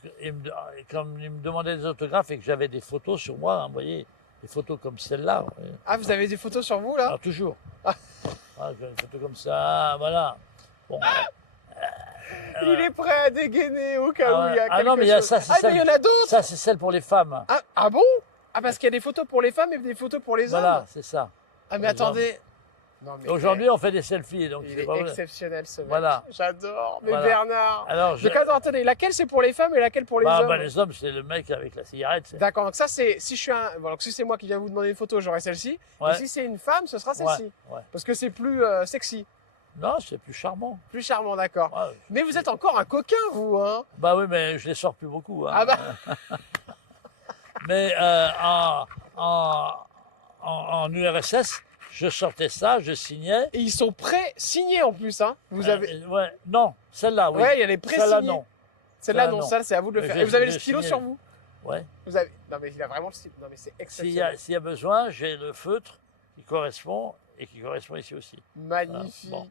comme ils me demandaient des autographes et que j'avais des photos sur moi, hein, vous voyez, des photos comme celle-là. Ah, vous avez des photos sur vous, là? Alors, toujours. Voilà, une photo comme ça, voilà. Bon. Il est prêt à dégainer au cas où il y a quelque ah non, mais il y a chose. ça, c'est Ah, mais celle, il y en a d'autres! ça, c'est celle pour les femmes. Ah bon? Ah, parce qu'il y a des photos pour les femmes et des photos pour les Voilà, hommes? c'est ça. Ah, mais attendez. Non, mais Aujourd'hui, on fait des selfies. Donc il c'est est pas vrai. exceptionnel, ce mec. Voilà. J'adore. Mais Voilà. Bernard. Alors, Attendez, laquelle c'est pour les femmes et laquelle pour les hommes? les hommes, c'est le mec avec la cigarette. D'accord, donc ça c'est si je suis un voilà, donc si c'est moi qui viens vous demander une photo, j'aurai celle-ci. Ouais. Et si c'est une femme, ce sera celle-ci. Ouais. Parce que c'est plus sexy, Non, c'est plus charmant. plus charmant, d'accord. Ouais. Mais vous êtes encore un coquin, vous, hein? Bah oui, mais je les sors plus beaucoup. Hein. Ah bah. Mais en URSS, je sortais ça, je signais. Et ils sont pré-signés en plus, hein? Vous avez. Ouais, non, celle-là, oui. Ouais, il y a les pré-signés. Celle-là, non. Celle-là, Celle-là, non, non. ça, c'est à vous de le faire. J'ai- Et vous avez le j'ai stylo signé. sur vous? Ouais. Vous avez. Non, mais il a vraiment le stylo. Non, mais c'est exceptionnel. S'il y a besoin, j'ai le feutre qui correspond et qui correspond ici aussi. Magnifique. Bon.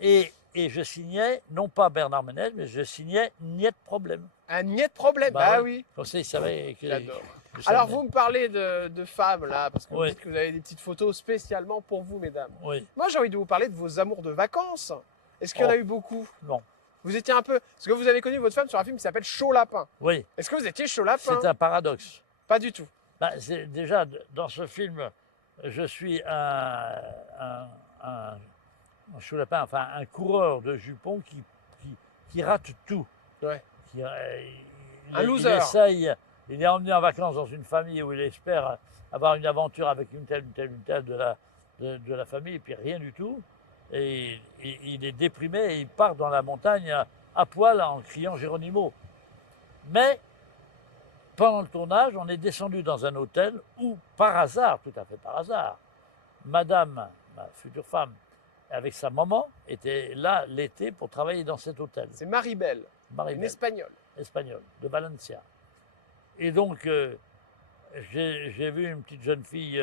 Et je signais, non pas Bernard Ménez, mais je signais Niet de problème. Un niet de problème, bah oui. Comme ça, il savait que. J'adore. que ça Alors, venait. vous me parlez de femmes, là, parce que vous Oui. dites que vous avez des petites photos spécialement pour vous, mesdames. Oui, Moi, j'ai envie de vous parler de vos amours de vacances. Est-ce qu'il y en a eu beaucoup? non. Vous étiez un peu. Parce que vous avez connu votre femme sur un film qui s'appelle Chaud Lapin. Oui, Est-ce que vous étiez chaud lapin? c'est un paradoxe. Pas du tout. Bah, déjà, dans ce film, je suis un choulapin, enfin un coureur de jupons qui rate tout. Ouais. Un loser. Il est emmené en vacances dans une famille où il espère avoir une aventure avec une telle de la famille, et puis rien du tout. Et il est déprimé et il part dans la montagne à poil en criant Géronimo. Mais pendant le tournage, on est descendu dans un hôtel où, par hasard, tout à fait par hasard, madame, ma future femme, avec sa maman, était là l'été pour travailler dans cet hôtel. C'est Maribel, une Maribel, espagnole. espagnole, de Valencia. Et donc, j'ai vu une petite jeune fille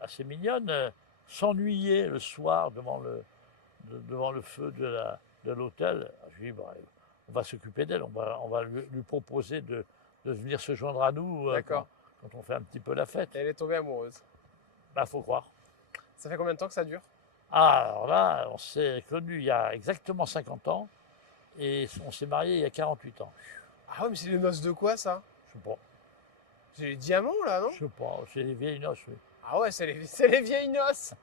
assez mignonne s'ennuyer le soir devant le feu de l'hôtel. Je lui ai dit, bah, on va s'occuper d'elle, on va lui proposer de venir se joindre à nous D'accord. quand on fait un petit peu la fête. Et elle est tombée amoureuse. Bah, faut croire. Ça fait combien de temps que ça dure? Ah, alors là, on s'est connus il y a exactement 50 ans et on s'est mariés il y a 48 ans. Ah ouais, mais c'est les noces de quoi, ça? Je sais pas. C'est les diamants, là, non? Je sais pas, c'est les vieilles noces, oui. Ah ouais, c'est les vieilles noces.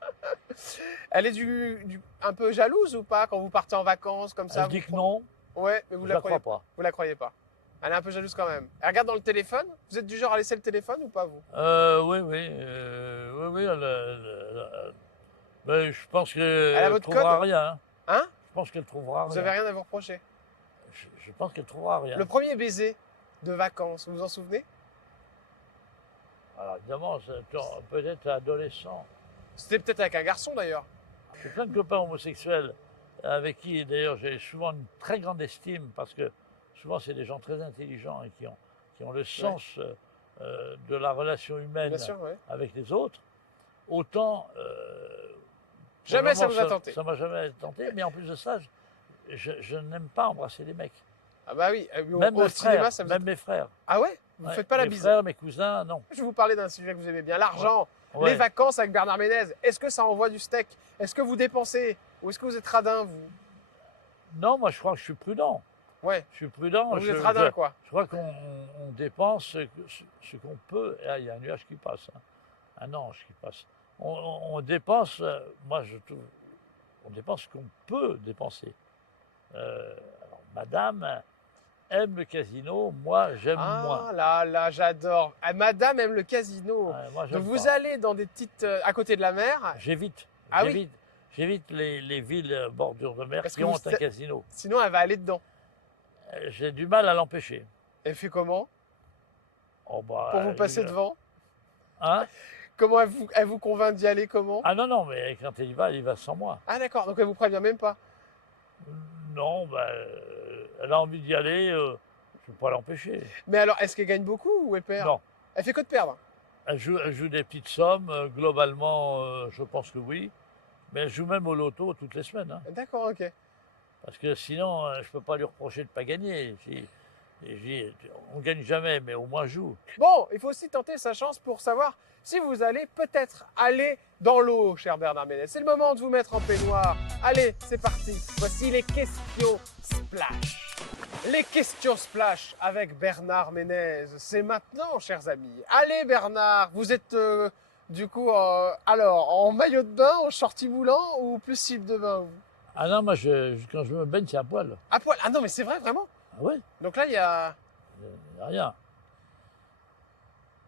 Elle est un peu jalouse ou pas quand vous partez en vacances comme ça? Elle dit que non, Ouais, mais vous je la la croyez crois pas. Vous la croyez pas. Elle est un peu jalouse quand même. Elle regarde dans le téléphone. Vous êtes du genre à laisser le téléphone ou pas, vous? Oui. Mais je pense a qu'elle ne votre trouvera code? rien. Hein? Je pense qu'elle trouvera Vous rien. avez rien à vous reprocher. Je pense qu'elle trouvera rien. Le premier baiser de vacances, vous vous en souvenez? Alors évidemment, peut-être adolescent. C'était peut-être avec un garçon d'ailleurs. J'ai plein de copains homosexuels avec qui, d'ailleurs, j'ai souvent une très grande estime parce que souvent, c'est des gens très intelligents et qui ont le sens de la relation humaine Bien sûr, ouais. avec les autres. Autant, Jamais ça Pour le vous a moment, tenté. Ça m'a jamais tenté, mais en plus de ça, je n'aime pas embrasser les mecs. Ah bah oui, Même au mes cinéma, frères, ça vous... même mes frères. Ah ouais? Vous Ouais, faites pas la mes bise. frères, mes cousins, non. Je vais vous parler d'un sujet que vous aimez bien, l'argent, Ouais. les vacances avec Bernard Ménez. Est-ce que ça envoie du steak? Est-ce que vous dépensez? Ou est-ce que vous êtes radin, vous? Non, moi je crois que je suis prudent. Ouais, Je suis prudent. vous êtes radin, quoi. Je crois qu'on dépense ce qu'on peut. Et là, il y a un nuage qui passe, hein. Un ange qui passe. On dépense, moi je trouve, on dépense ce qu'on peut dépenser. Alors, madame aime le casino, moi j'aime moins. Ah là, j'adore. Ah, madame aime le casino. Ouais, moi, j'aime Donc vous pas. allez dans des petites... à côté de la mer, J'évite. Ah oui. J'évite les villes bordure de mer Parce qui que ont vous- un casino. sinon elle va aller dedans. J'ai du mal à l'empêcher. Elle fait comment Oh, bah, pour vous passer devant? Hein? Comment elle vous convainc d'y aller, comment? Ah non, non, mais quand il va sans moi. Ah d'accord, donc elle vous prévient même pas. Non, bah, elle a envie d'y aller, je ne peux pas l'empêcher. Mais alors, est-ce qu'elle gagne beaucoup ou elle perd? Non, Elle fait que de perdre. elle joue des petites sommes, globalement, je pense que oui. Mais elle joue même au loto toutes les semaines, hein. D'accord, ok. Parce que sinon, je ne peux pas lui reprocher de ne pas gagner. On ne gagne jamais, mais au moins joue. Bon, il faut aussi tenter sa chance pour savoir si vous allez peut-être aller dans l'eau, cher Bernard Ménez. C'est le moment de vous mettre en peignoir. Allez, c'est parti. Voici les questions splash. Les questions splash avec Bernard Ménez. C'est maintenant, chers amis. Allez, Bernard, vous êtes du coup alors en maillot de bain, en shorty moulant ou plus slip de bain, vous? Ah non, moi, quand je me baigne, c'est à poil. À poil. Ah non, mais c'est vrai, vraiment. Ah ouais, Donc là, il y a... il n'y a rien.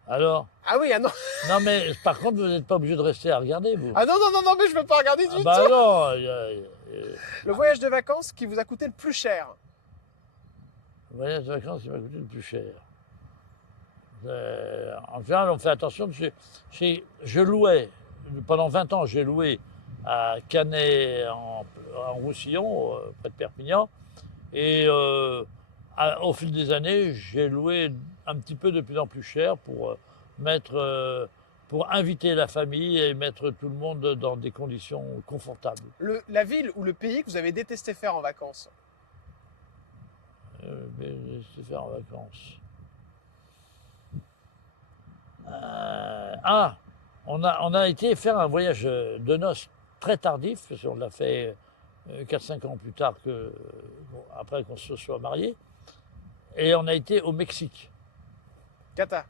Alors? Ah oui, ah non. Non, mais par contre, vous n'êtes pas obligé de rester à regarder, vous. Ah non, non, non, non, mais je ne veux pas regarder du Ah tout. bah non, Le voyage de vacances qui vous a coûté le plus cher. le voyage de vacances qui m'a coûté le plus cher. En général, on fait attention parce que je louais, pendant 20 ans, j'ai loué à Canet en Roussillon, près de Perpignan. Et au fil des années, j'ai loué un petit peu de plus en plus cher pour pour inviter la famille et mettre tout le monde dans des conditions confortables. La ville ou le pays que vous avez détesté faire en vacances. Mais je vais faire en vacances. On a été faire un voyage de noces très tardif, parce qu'on l'a fait 4-5 ans plus tard après qu'on se soit mariés. Et on a été au Mexique. Cata.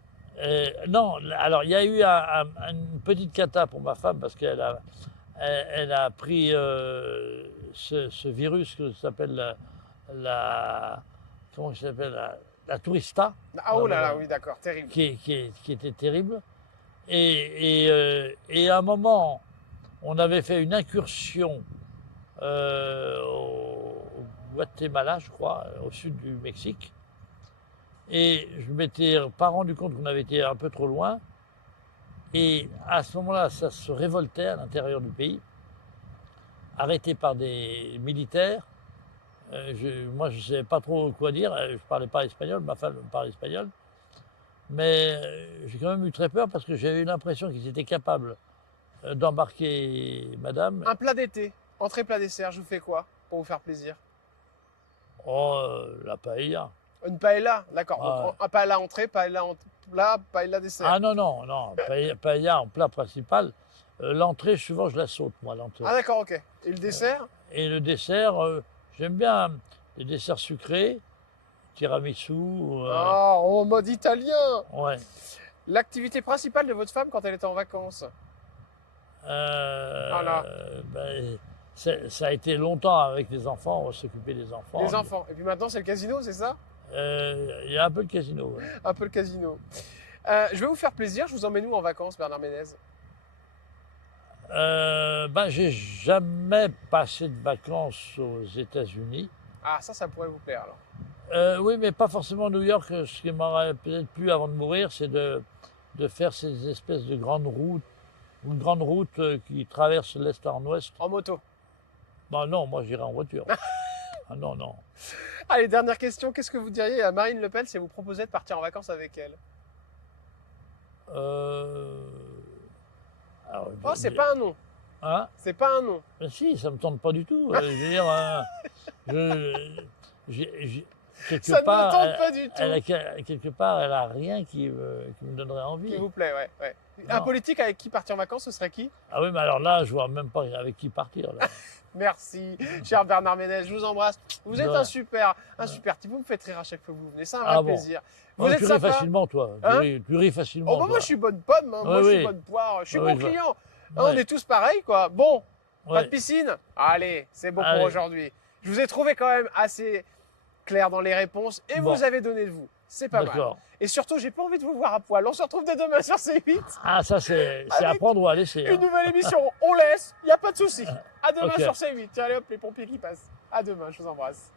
Non, alors il y a eu une petite cata pour ma femme parce qu'elle a pris ce virus que s'appelle comment il s'appelle la tourista. Ah oh là là, oui d'accord, terrible. Qui était terrible. Et à un moment, on avait fait une incursion au Guatemala, je crois, au sud du Mexique. Et je ne m'étais pas rendu compte qu'on avait été un peu trop loin. Et à ce moment-là, ça se révoltait à l'intérieur du pays, arrêté par des militaires. Moi, je ne savais pas trop quoi dire. Je ne parlais pas espagnol, ma femme parlait espagnol. Mais j'ai quand même eu très peur parce que j'avais eu l'impression qu'ils étaient capables d'embarquer madame. Un plat d'été, entrée, plat, dessert, je vous fais quoi pour vous faire plaisir? Oh, la paella. Une paella, d'accord. Ah. Donc un paella entrée, paella plat, paella dessert. Ah non, non, non, paella en plat principal. L'entrée, souvent, je la saute, moi, l'entrée. Ah d'accord, ok. Et le dessert? Et le dessert, j'aime bien les desserts sucrés, tiramisu. Oh, en mode italien. Ouais. L'activité principale de votre femme quand elle était en vacances? Là. Ben, ça a été longtemps avec les enfants, on s'occupait des enfants. Les enfants. Et puis maintenant, c'est le casino, c'est ça? Il y a un peu de casino. Ouais. Un peu le casino. Je vais vous faire plaisir, je vous emmène où en vacances, Bernard Ménez? Ben, j'ai jamais passé de vacances aux États-Unis. Ah, ça pourrait vous plaire alors. Oui, mais pas forcément New York. Ce qui m'aurait peut-être plu avant de mourir, c'est de faire ces espèces de grandes routes, une grande route qui traverse l'Est en Ouest. En moto. Ben non, moi j'irai en voiture. Ah non, non. Allez, dernière question. Qu'est-ce que vous diriez à Marine Le Pen si elle vous proposait de partir en vacances avec elle? Alors, Oh, c'est pas un nom. Hein? C'est pas un nom. Ben si, ça me tente pas du tout. Je veux dire, quelque Ça ne part, me tente pas du tout. quelque part, elle a rien qui me donnerait envie. S'il vous plaît, ouais. ouais. Un Non. politique avec qui partir en vacances, ce serait qui? Ah oui, mais alors là, je vois même pas avec qui partir. Là. Merci, cher Bernard Ménez, je vous embrasse. Vous êtes Ouais. un super type. Vous me faites rire à chaque fois que vous venez. C'est un vrai Ah bon. plaisir. Vous Non, êtes tu ris sympa. facilement, toi. Hein Tu ris facilement. Oh, bah, moi, toi. je suis bonne pomme. Hein. Moi, Oui, je suis oui. bonne poire. Je suis Oui, bon je vois. client. Hein, Ouais. on est tous pareils, quoi. Bon, pas Ouais. de piscine? Allez, c'est bon pour Allez. aujourd'hui. Je vous ai trouvé quand même assez clair dans les réponses et Bon. vous avez donné de vous. C'est pas mal. D'accord. Et surtout, j'ai pas envie de vous voir à poil. On se retrouve dès demain sur C8. Ah, ça, c'est à Avec prendre ou à laisser. Une Hein. nouvelle émission. On laisse, il n'y a pas de souci. À demain Ok. sur C8. Tiens, allez hop, les pompiers qui passent. À demain, je vous embrasse.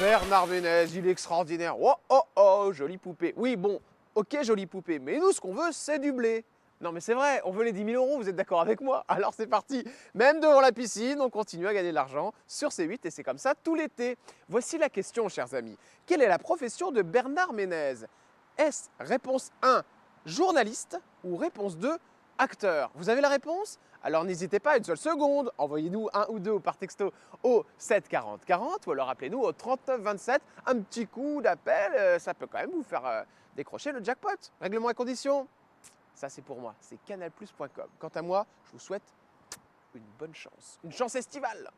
Bernard Ménez, il est extraordinaire. Oh, oh, oh, jolie poupée. Oui, bon, ok, jolie poupée, mais nous, ce qu'on veut, c'est du blé. Non, mais c'est vrai, on veut les 10 000 euros, vous êtes d'accord avec moi? Alors c'est parti. Même devant la piscine, on continue à gagner de l'argent sur C8 et c'est comme ça tout l'été. Voici la question, chers amis. Quelle est la profession de Bernard Ménez? Est-ce réponse 1, journaliste ou réponse 2, acteur? Vous avez la réponse? Alors n'hésitez pas une seule seconde, envoyez-nous un ou deux par texto au 7 40 40 ou alors appelez-nous au 39 27. Un petit coup d'appel, ça peut quand même vous faire décrocher le jackpot. Règlement et conditions, ça c'est pour moi, c'est canalplus.com. Quant à moi, je vous souhaite une bonne chance, une chance estivale.